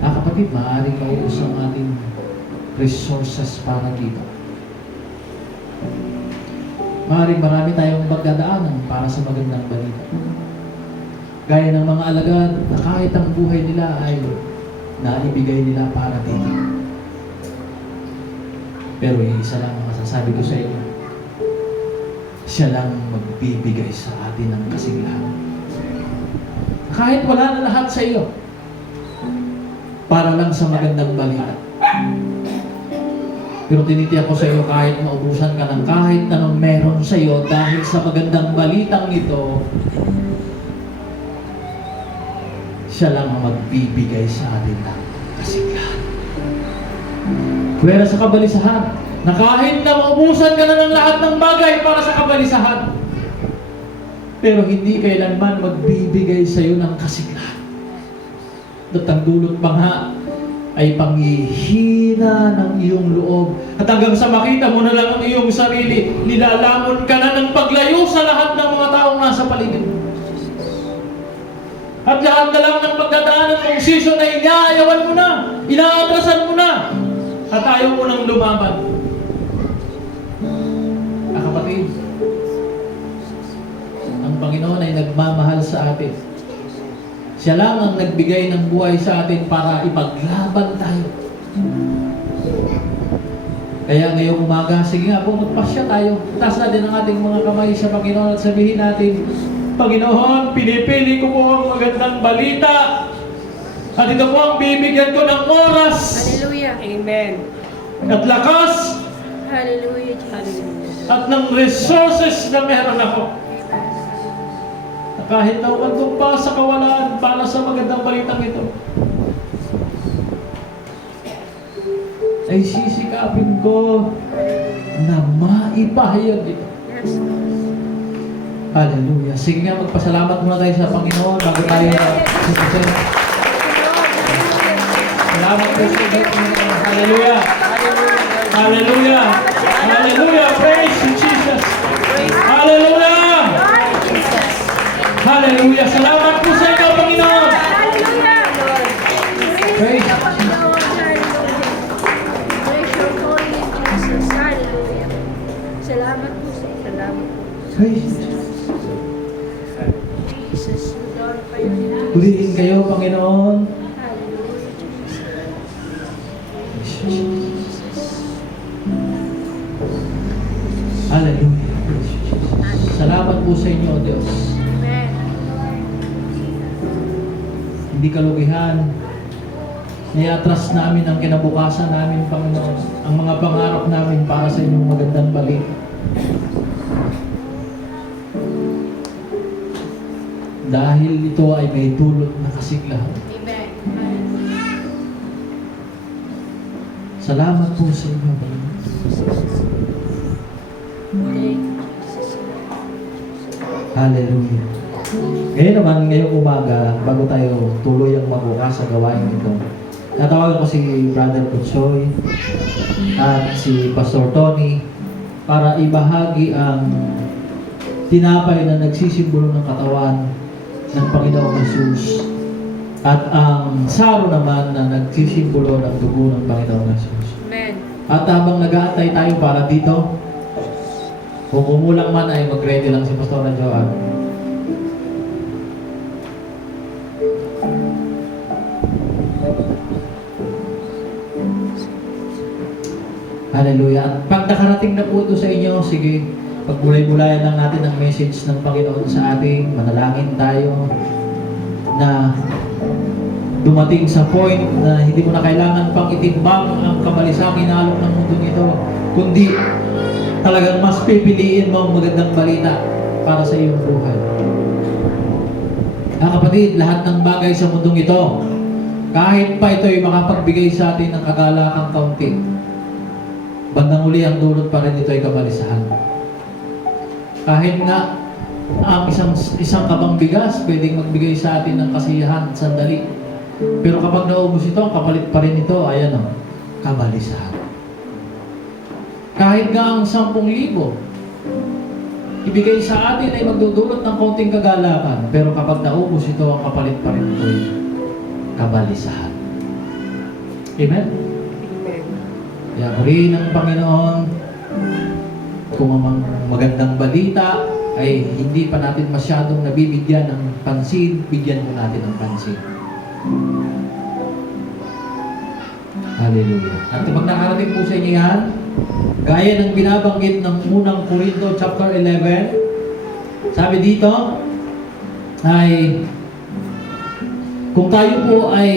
Kapatid, maaaring maubos ang ating resources para dito. Maaaring marami tayong magdadaanan para sa magandang balita. Gaya ng mga alagad na kahit ang buhay nila ay naibigay nila para dito. Pero isa lang ang masasabi ko sa inyo. Siya lang magbibigay sa atin ng kasiglahan. Kahit wala na lahat sa iyo, para lang sa magandang balita. Pero tinitiyak ko sa iyo, kahit maubusan ka ng kahit anong meron sa iyo dahil sa magandang balitang ito, siya lang ang magbibigay sa atin ng kasiglahan. Pwera sa kabalisahan, na kahit na maubusan ka na ng lahat ng bagay para sa kabalisahan, pero hindi kailanman magbibigay sa iyo ng kasiglahan. At ang dulot pa nga ay panghihina ng iyong loob. At hanggang sa makita mo na lang ang iyong sarili, nilalamon ka na ng paglayo sa lahat ng mga taong nasa paligid mo. At lahat na lang ng pagdadaanan mong season ay inaayawan mo na, inaatrasan mo na, at ayaw mo nang lumaban. Kapatid, ang Panginoon ay nagmamahal sa atin. Siya lang ang nagbigay ng buhay sa atin para ipaglaban tayo. Kaya ngayong umaga, sige nga po, magpasya tayo. Taas natin ang ating mga kamay sa Panginoon at sabihin natin, Panginoon, pinipili ko po ang magandang balita. At ito po ang bibigyan ko ng oras Hallelujah. Amen. at lakas Hallelujah, Jesus. at ng resources na meron ako. Na kahit na umantong pa sa kawalan para sa magandang balitang ito, ay sisikapin ko na maipahayag ito. Yes, Lord. Hallelujah. Sige nga, magpasalamat muna tayo sa Panginoon bago tayo sisisin. Salamat po sa Panginoon. Hallelujah. Hallelujah. Hallelujah. Praise you, Jesus. Hallelujah. Hallelujah. Salamat po sa inyo, Panginoon. Hallelujah. Praise you. Praise your holy name, Jesus. Hallelujah. Salamat po sa inyo. Salamat po. Praise you. Jesus, we glorify your name. Purihin kayo, Panginoon. Hallelujah, Jesus. Hallelujah. Praise you, Jesus. Salamat po sa inyo, O Diyos. Amen. Hindi kalugihan. Niatras namin ang kinabukasan namin, Panginoon. Ang mga pangarap namin para sa inyong magandang balik. Dahil ito ay may dulot na kasiglahan. Amen. Salamat po sa inyo, Panginoon. Thank you, Jesus. Hallelujah. Ngayon naman, ngayong umaga, bago tayo tuloy ang magbukas sa gawain ito, natawagan ko si Brother Putsoy at si Pastor Tony para ibahagi ang tinapay na nagsisimbolo ng katawan ng Panginoong Jesus at ang saro naman na nagsisimbolo ng dugo ng Panginoong Jesus. Amen. At habang nag-aantay tayo para dito, kung umulang man ay mag-ready lang si Pastor Joan. Hallelujah. At pag nakarating na po ito sa inyo, sige, pagbulay-bulayan lang natin ang message ng Panginoon sa ating, manalangin tayo na dumating sa point na hindi mo na kailangan pang itimbang ang kabalisang inalok ng mundo nito, kundi talagang mas pipiliin mo ang magandang balita para sa iyong buhay. Kapatid, lahat ng bagay sa mundong ito, kahit pa ito ay makapagbigay sa atin ng kagalakang kaunti, bandang uli ang dulot pa rin ito ay kabalisahan. Kahit nga ang isang kabang bigas pwedeng magbigay sa atin ng kasiyahan sandali, pero kapag naubos ito, ang kapalit pa rin ito ay kabalisahan. Kahit nga ang 10,000 ibigay sa atin ay magdudulot ng kaunting kagalakan, pero kapag naubos ito, ang kapalit pa rin ito ay kabalisahan. Amen? Kaya purihin ng Panginoon, kung ang magandang balita ay hindi pa natin masyadong nabibigyan ng pansin, bigyan mo natin ng pansin. Hallelujah. At pag nakarating po sa inyo yan, gaya ng binabanggit ng unang Corinto chapter 11, sabi dito, ay kung tayo po ay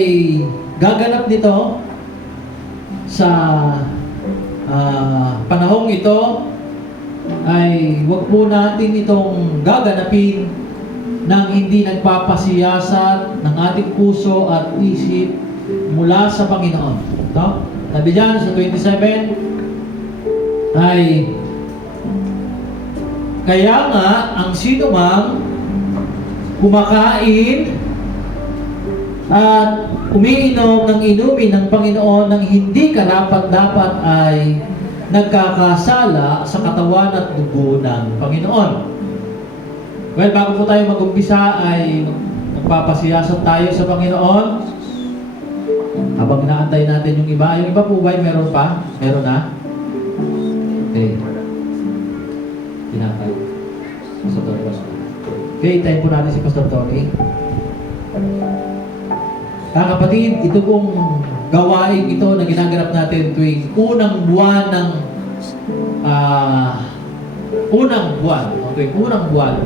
gaganap nito sa panahong ito, ay wag po natin itong gaganapin nang hindi nagpapasiyasat ng ating puso at isip mula sa Panginoon. No? Sabi dyan sa 27, ay kaya nga ang sino mang kumakain at umiinom ng inumin ng Panginoon ng hindi karapat-dapat ay nagkakasala sa katawan at dugo ng Panginoon. Well, bago po tayo mag-umpisa ay magpapasiyasat tayo sa Panginoon. Habang inaantay natin yung iba. Yung iba po ba meron pa? Meron na? Okay. Tinapay. Pastor Tony. Okay, tayo po natin si Pastor Tony. Kapatid, ito pong gawain ito na ginaganap natin tuwing unang buwan ng tuwing unang buwan.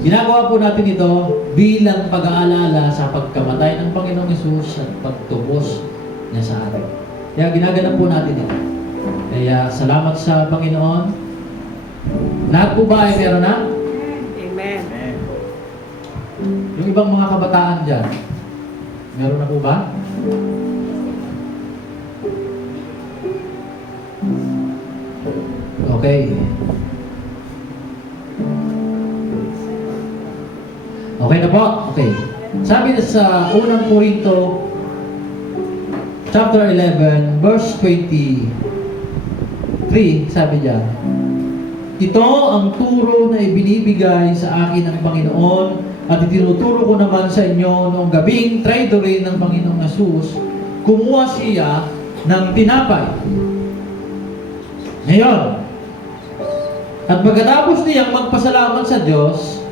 Ginagawa po natin ito bilang pag-aalala sa pagkamatay ng Panginoong Hesus at pagtubos niya sa atin. Kaya ginaganap po natin ito. Kaya salamat sa Panginoon. Lahat po ba ay meron na? Amen. Yung ibang mga kabataan dyan, meron na po ba? Okay. Okay na po? Okay. Sabi na sa unang Korinto, chapter 11, verse 23, sabi diyan, ito ang turo na ibinibigay sa akin ng Panginoon at itinuturo ko naman sa inyo noong gabing traidorin ng Panginoong Hesus, kumuha siya ng tinapay. Ngayon, at pagkatapos niyang magpasalamat sa Diyos,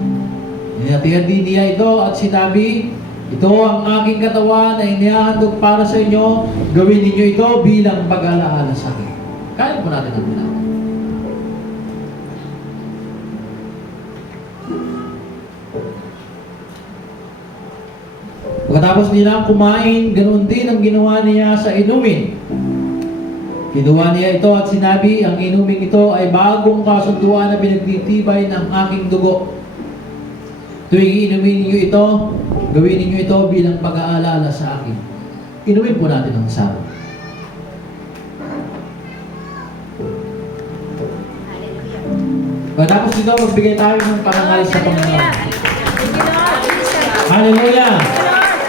hinati-hati niya ito at sinabi, ito ang aking katawan na inihahandog para sa inyo, gawin ninyo ito bilang pag-alaala sa akin. Kaya po natin ang tinapay. Pagkatapos nilang kumain, ganoon din ang ginawa niya sa inumin. Kinuha niya ito at sinabi, ang inuming ito ay bagong kasunduan na pinagtitibay ng aking dugo. Tuwing inumin niyo ito, gawin ninyo ito bilang pag-aalala sa akin. Inumin po natin ang sarap. Pagkatapos nito, magbigay tayo ng parangal sa Panginoon. Hallelujah!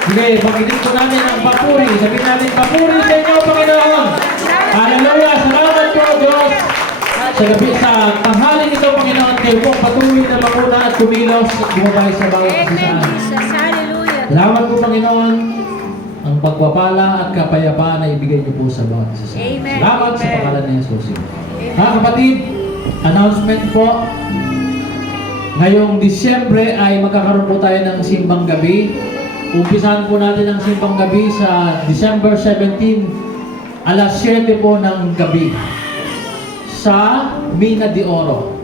Sige, pakitin po namin ang papuri. Sabihin namin, papuri sa inyo, Panginoon! Hallelujah! Salamat po, Diyos! Sa gabi, sa tanghaling ito, Panginoon, kayo po patuloy na makuna at kumilos at bumabay sa bawat Amen, kasasaan. Jesus. Hallelujah. Salamat po, Panginoon, ang pagpapala at kapayapaan na ibigay niyo po sa bawat kasasaan. Amen. Salamat sa Amen. pangalan ni Jesus. Mga kapatid, announcement po. Ngayong Disyembre ay magkakaroon po tayo ng simbang gabi. Umpisahan po natin ang simbang gabi sa December 17, alas 7 po ng gabi sa Mina de Oro.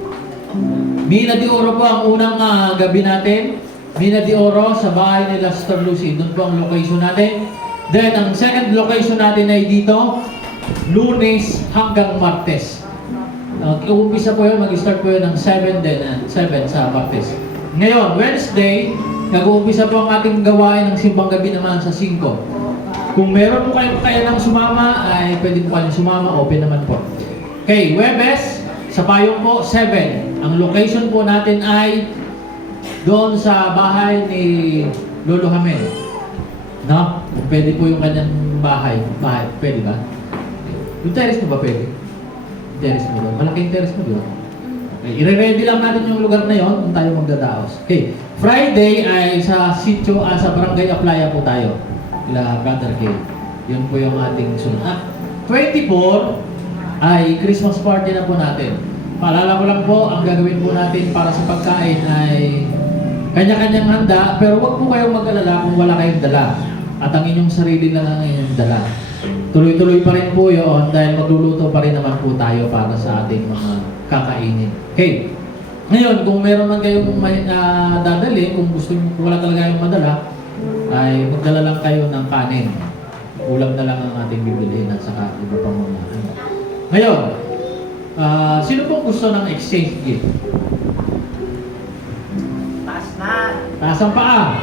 Mina de Oro po ang unang gabi natin. Mina de Oro sa bahay ni Lester Lucy. Doon po ang location natin. Then, ang second location natin ay dito, Lunes hanggang Martes. Umpisa po yun, mag-start po yun ng 7 din, 7 sa Martes. Ngayon, Wednesday, nag-uumpisa po ang ating gawain ng simbang gabi naman sa 5. Kung meron po kayo ng sumama, ay pwede po kayong sumama, open naman po. Okay, Webes, sa Payong po, 7. Ang location po natin ay doon sa bahay ni Lolo Hamel. No? Pwede po yung kanyang bahay. Pwede ba? Yung terrace mo ba pwede? Terrace mo doon. Malaking terrace mo doon. Okay, i-ready lang natin yung lugar na yon kung tayo magdadaos. Okay, Friday ay sa sitio, sa Barangay Aplaya po tayo. Ila Brother K. Yun po yung ating sunod. 24 ay Christmas party na po natin. Paalala ko lang po, ang gagawin po natin para sa pagkain ay kanya-kanyang handa, pero huwag po kayong mag-alala kung wala kayong dala. At ang inyong sarili lang ang inyong dala. Tuloy-tuloy pa rin po yun dahil magluluto pa rin naman po tayo para sa ating mga kakainin. Okay. Ngayon, kung meron man kayong dadali, kung gusto nyo, kung wala talaga yung madala, ay magdala lang kayo ng kanin. Ulam na lang ang ating bibilihin at saka iba pang mga ano. Ngayon, sino pong gusto ng exchange gift? Taas ang paa.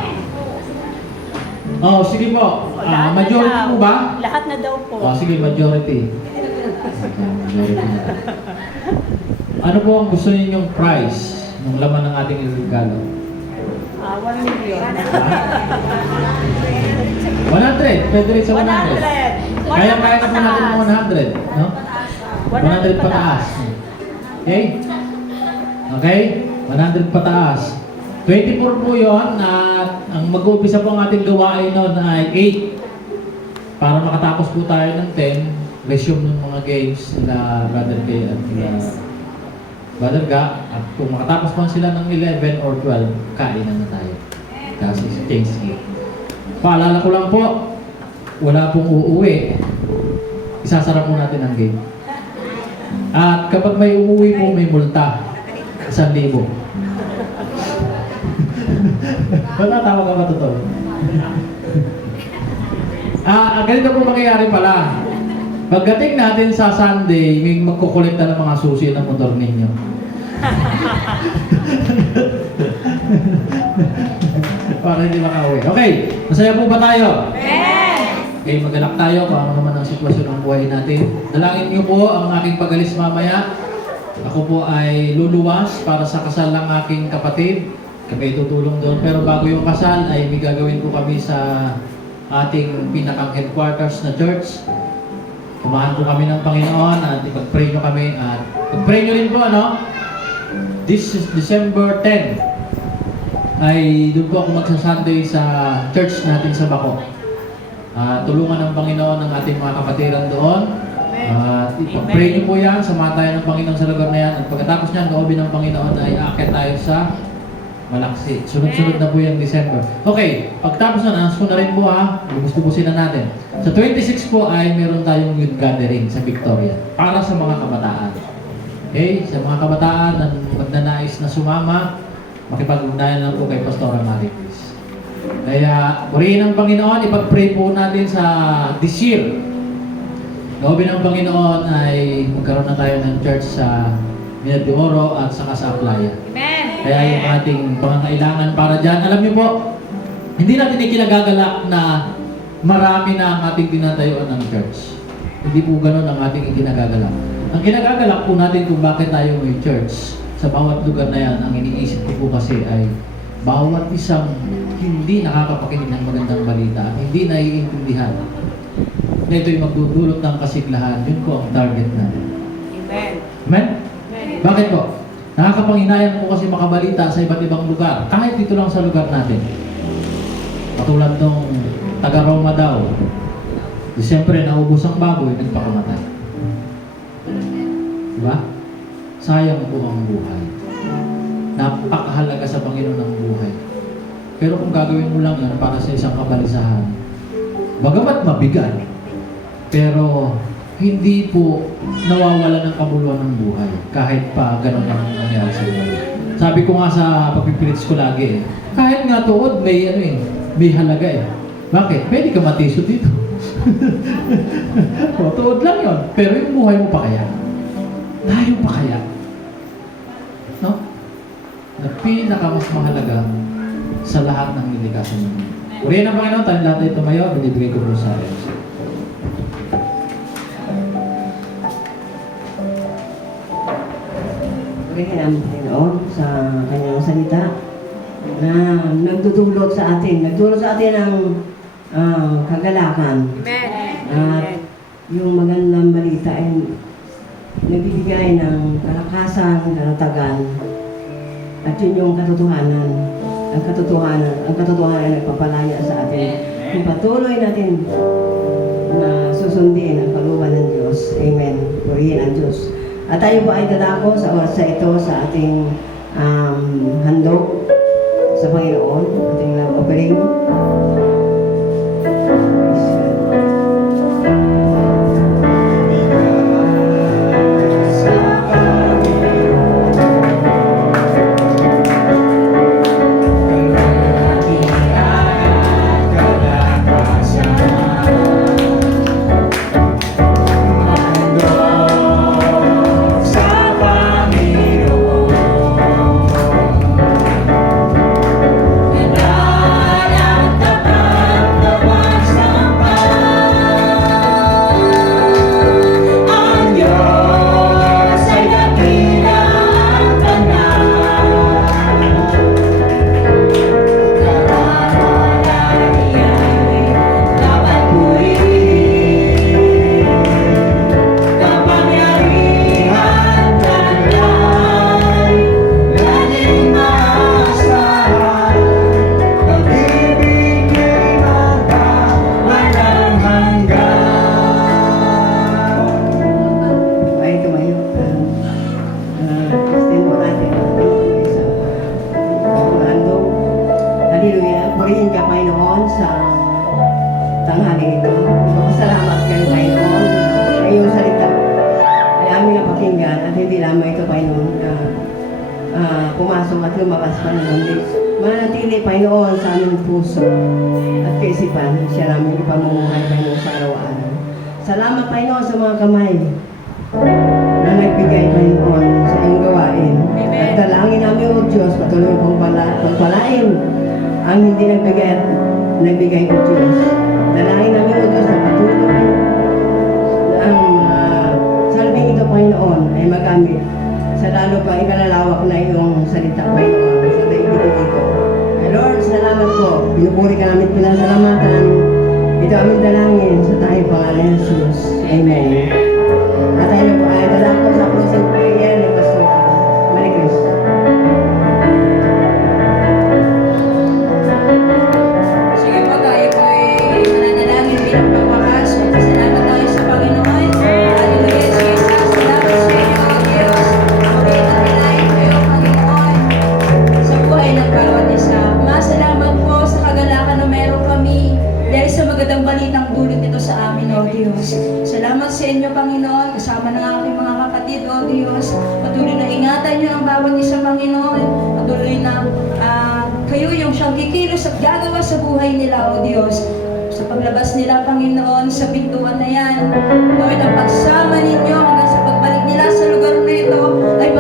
Oh, sige po. Majority po ba? Lahat na daw po. Oh, sige, majority. Majority na. Ano po ang gusto ninyong price ng laman ng ating regalo? 1 million. 100. Pwede rin sa 100. Kaya na po natin ng 100. No? 100 pataas. Okay? Okay? 100 pataas. 24 po yun at ang mag-uumpisa po ang ating gawain nun ay 8 para makatapos po tayo ng 10 resume ng mga games nila Brother K at nila Brother Ga at kung makatapos po sila ng 11 or 12 kainan na tayo kasi exchange gift. Paalala ko lang po wala pong uuwi, isasara po natin ang gate. At kapag may umuwi po, may multa. 1,000. Wala, tama ka ba totoo? Ganito po mangyayari pala. Pagdating natin sa Sunday, may magkukolekta ng mga susi ng motor ninyo. Para hindi makauwi. Okay, masaya po ba tayo? Okay, magalak tayo kung ano naman ang sitwasyon ng buhay natin. Dalangin niyo po ang aking pag-alis mamaya. Ako po ay luluwas para sa kasal ng aking kapatid. Kami tutulong doon. Pero bago yung kasal ay may gagawin po kami sa ating pinakang headquarters na church. Kumahan po kami ng Panginoon at ipag-pray nyo kami. At pag-pray nyo rin po, ano? This is December 10. Ay doon po ako magsa-Sunday sa church natin sa Bako. Tulungan ng Panginoon ang ating mga kapatiran doon. Ipag-pray nyo po yan, samahan tayo ng Panginoon sa lugar na yan. At pagkatapos niyan, kaobin ng Panginoon ay aakyat tayo sa Malaksi. Sunod-sunod na po yung December. Okay, pagtapos na, announce ko na rin po ha. Gusto-gusin na natin. Sa 26 po ay meron tayong youth gathering sa Victoria para sa mga kabataan. Okay, sa mga kabataan na magnanais na sumama, makipag-ugnayan lang po kay Pastora Maricris. Kaya, purihin ng Panginoon, ipag-pray po natin sa this year. Gaobin ng Panginoon ay magkaroon na tayo ng church sa Minas de Oro at saka sa Aplaya. Kaya yung ating pangangailangan para dyan, alam niyo po, hindi natin ikinagagalak na marami na ang ating tinatayuan ng church. Hindi po ganun ang ating ikinagagalak. Ang kinagagalak po natin kung bakit tayo may church sa bawat lugar na yan, ang iniisip ko po kasi ay bawat isang hindi nakakapakinig ng magandang balita, hindi naiintindihan na ito'y magdudulot ng kasiglahan, yun po ang target natin. Amen? Bakit po? Nakakapanghinayang po kasi makabalita sa iba't ibang lugar, kahit dito lang sa lugar natin. Katulad nung taga-Roma daw, siyempre naubos ang baboy, nagpakamatay. Diba? Sayang po ang buhay. Napakahalaga sa Panginoon ng buhay. Pero kung gagawin mo lang yan para sa isang kabalisahan, bagamat mabigat, pero hindi po nawawala ng kabuluhan ng buhay kahit pa ganun ang nangyari sa buhay. Sabi ko nga sa pagpipilits ko lagi kahit nga tuod may may halaga Bakit? Pwede ka matiso dito. O, tuod lang yun. Pero yung buhay mo pa kaya? Tayo pa kaya? No? Na pinakamas mahalaga sa lahat ng nilikasan mo. Purihin ang Panginoon, tayo lahat ay tumayo, binibigay ko po sa akin. Purihin ang Panginoon sa kanyang salita na nagdudulot sa atin ng kagalakan. At yung magandang balita ay nagbibigay ng kalakasan, kalatagan. At yun yung katotohanan. Ang katotohanan ay nagpapalaya sa atin. Kung patuloy natin na susundin ang kalooban ng Diyos. Amen. Purihin ang Diyos. At tayo po ay dadako sa oras sa ito sa ating handog sa Panginoon, ating love offering. Sa tanghali ito. Salamat kayo, Panginoon, sa iyong salita ay aming napakinggan at hindi lamang ito, Panginoon, pumasok at lumakas, Panginoon. Manatili, Panginoon, sa aming puso at kaisipan. Siya namin ipamumuhay, Panginoon, sa araw-araw. Salamat, Panginoon, sa mga kamay na nagbigay, Panginoon, sa iyong gawain. At dalangin namin, O Diyos, patuloy pong pagpalain ang hindi nagbigay, O Diyos. Dalangin namin, O Diyos, na patuloy ang salbing ito, Panginoon, ay magamit sa lalo pang ikalalawak na iyong salita, Panginoon, sa daigdig ito. Lord, salamat po. Pinupuri ka namin, pinasalamatan. Ito aming dalangin sa tayong pangalan ng Jesus. Amen. At tayo po ay dadaan ko sa closing prayer ni Pastor Maricruz. Sige po, tayo po ay mananalangin bilang pagwakas. Salamat tayo sa Panginoon. Hallelujah, Jesus. Salamat sa inyo, O Diyos. Purihin at hilahin kayo, Panginoon, sa buhay ng bawat isa. Masalamat po sa kagalakan na meron kami dahil sa magandang balitang dulot nito sa amin, O Diyos. Salamat sa inyo, Panginoon, kasama ng aking mga kapatid, O Diyos. Patuloy na ingatan niyo ang bawat isa, Panginoon. Patuloy na kayo yung siyang kikilos at gagawa sa buhay nila, O Diyos. Sa paglabas nila, Panginoon, sa pintuan na yan, Lord, ang pagsama ninyo hanggang sa pagbalik nila sa lugar na ito ay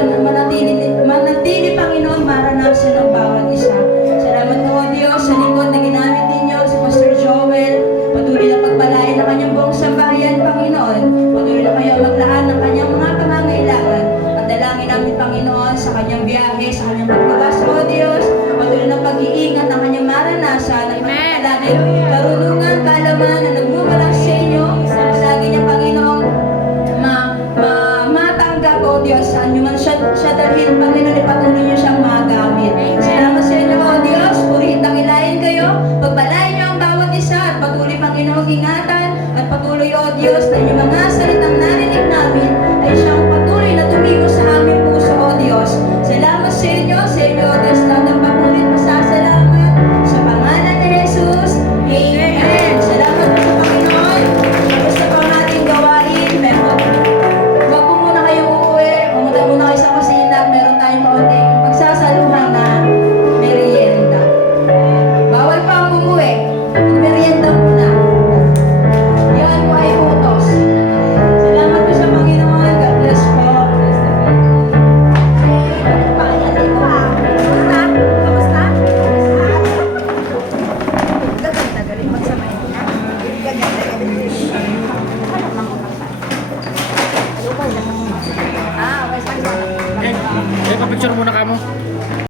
manatili, Panginoon, maranasan ng bawat isa. Salamat po, O Diyos, sa lingkod na ginamit ninyo, si Pastor Joel. Patuloy na pagpalain ang kanyang buong sambahayan, Panginoon. Patuloy na kayo maglaan ng kanyang mga pangangailangan. At dalangin namin, Panginoon, sa kanyang biyahe, sa kanyang paglabas, O Diyos. Patuloy na pag-iingat ang kanyang maranasan at pagpalain, karunungan, kaalaman na nagmumula sa inyo. Lagi niya, Panginoon, matanggap, O Diyos, saan niyo man siya dalhin, Panginoon, ipatuloy niyo siyang magamit. Salamat sa inyo, O Diyos. Purihin takilain kayo. Pagpalain niyo ang bawat isa at patuloy, Panginoon, ingatan at patuloy, O Diyos, na yung mga salitang narinig namin ay siyang patuloy na tumigo sa aming puso, O Diyos. Salamat sa inyo, O Diyos, lahat ng papulit masasalamat sa pangalan ni Jesus. Amen. Salamat po sa Panginoon. Tapos na po ang ating gawain. Pero huwag po muna kayong uuwi. Pumunta muna kayo sa kusina at meron tayong kaunting pagsasaluhan na merienda. Bawal pa ang umuwi. Merienda muna. Yan po ay utos. Salamat po sa Panginoon. God bless po. Bless the Picture muna kamo.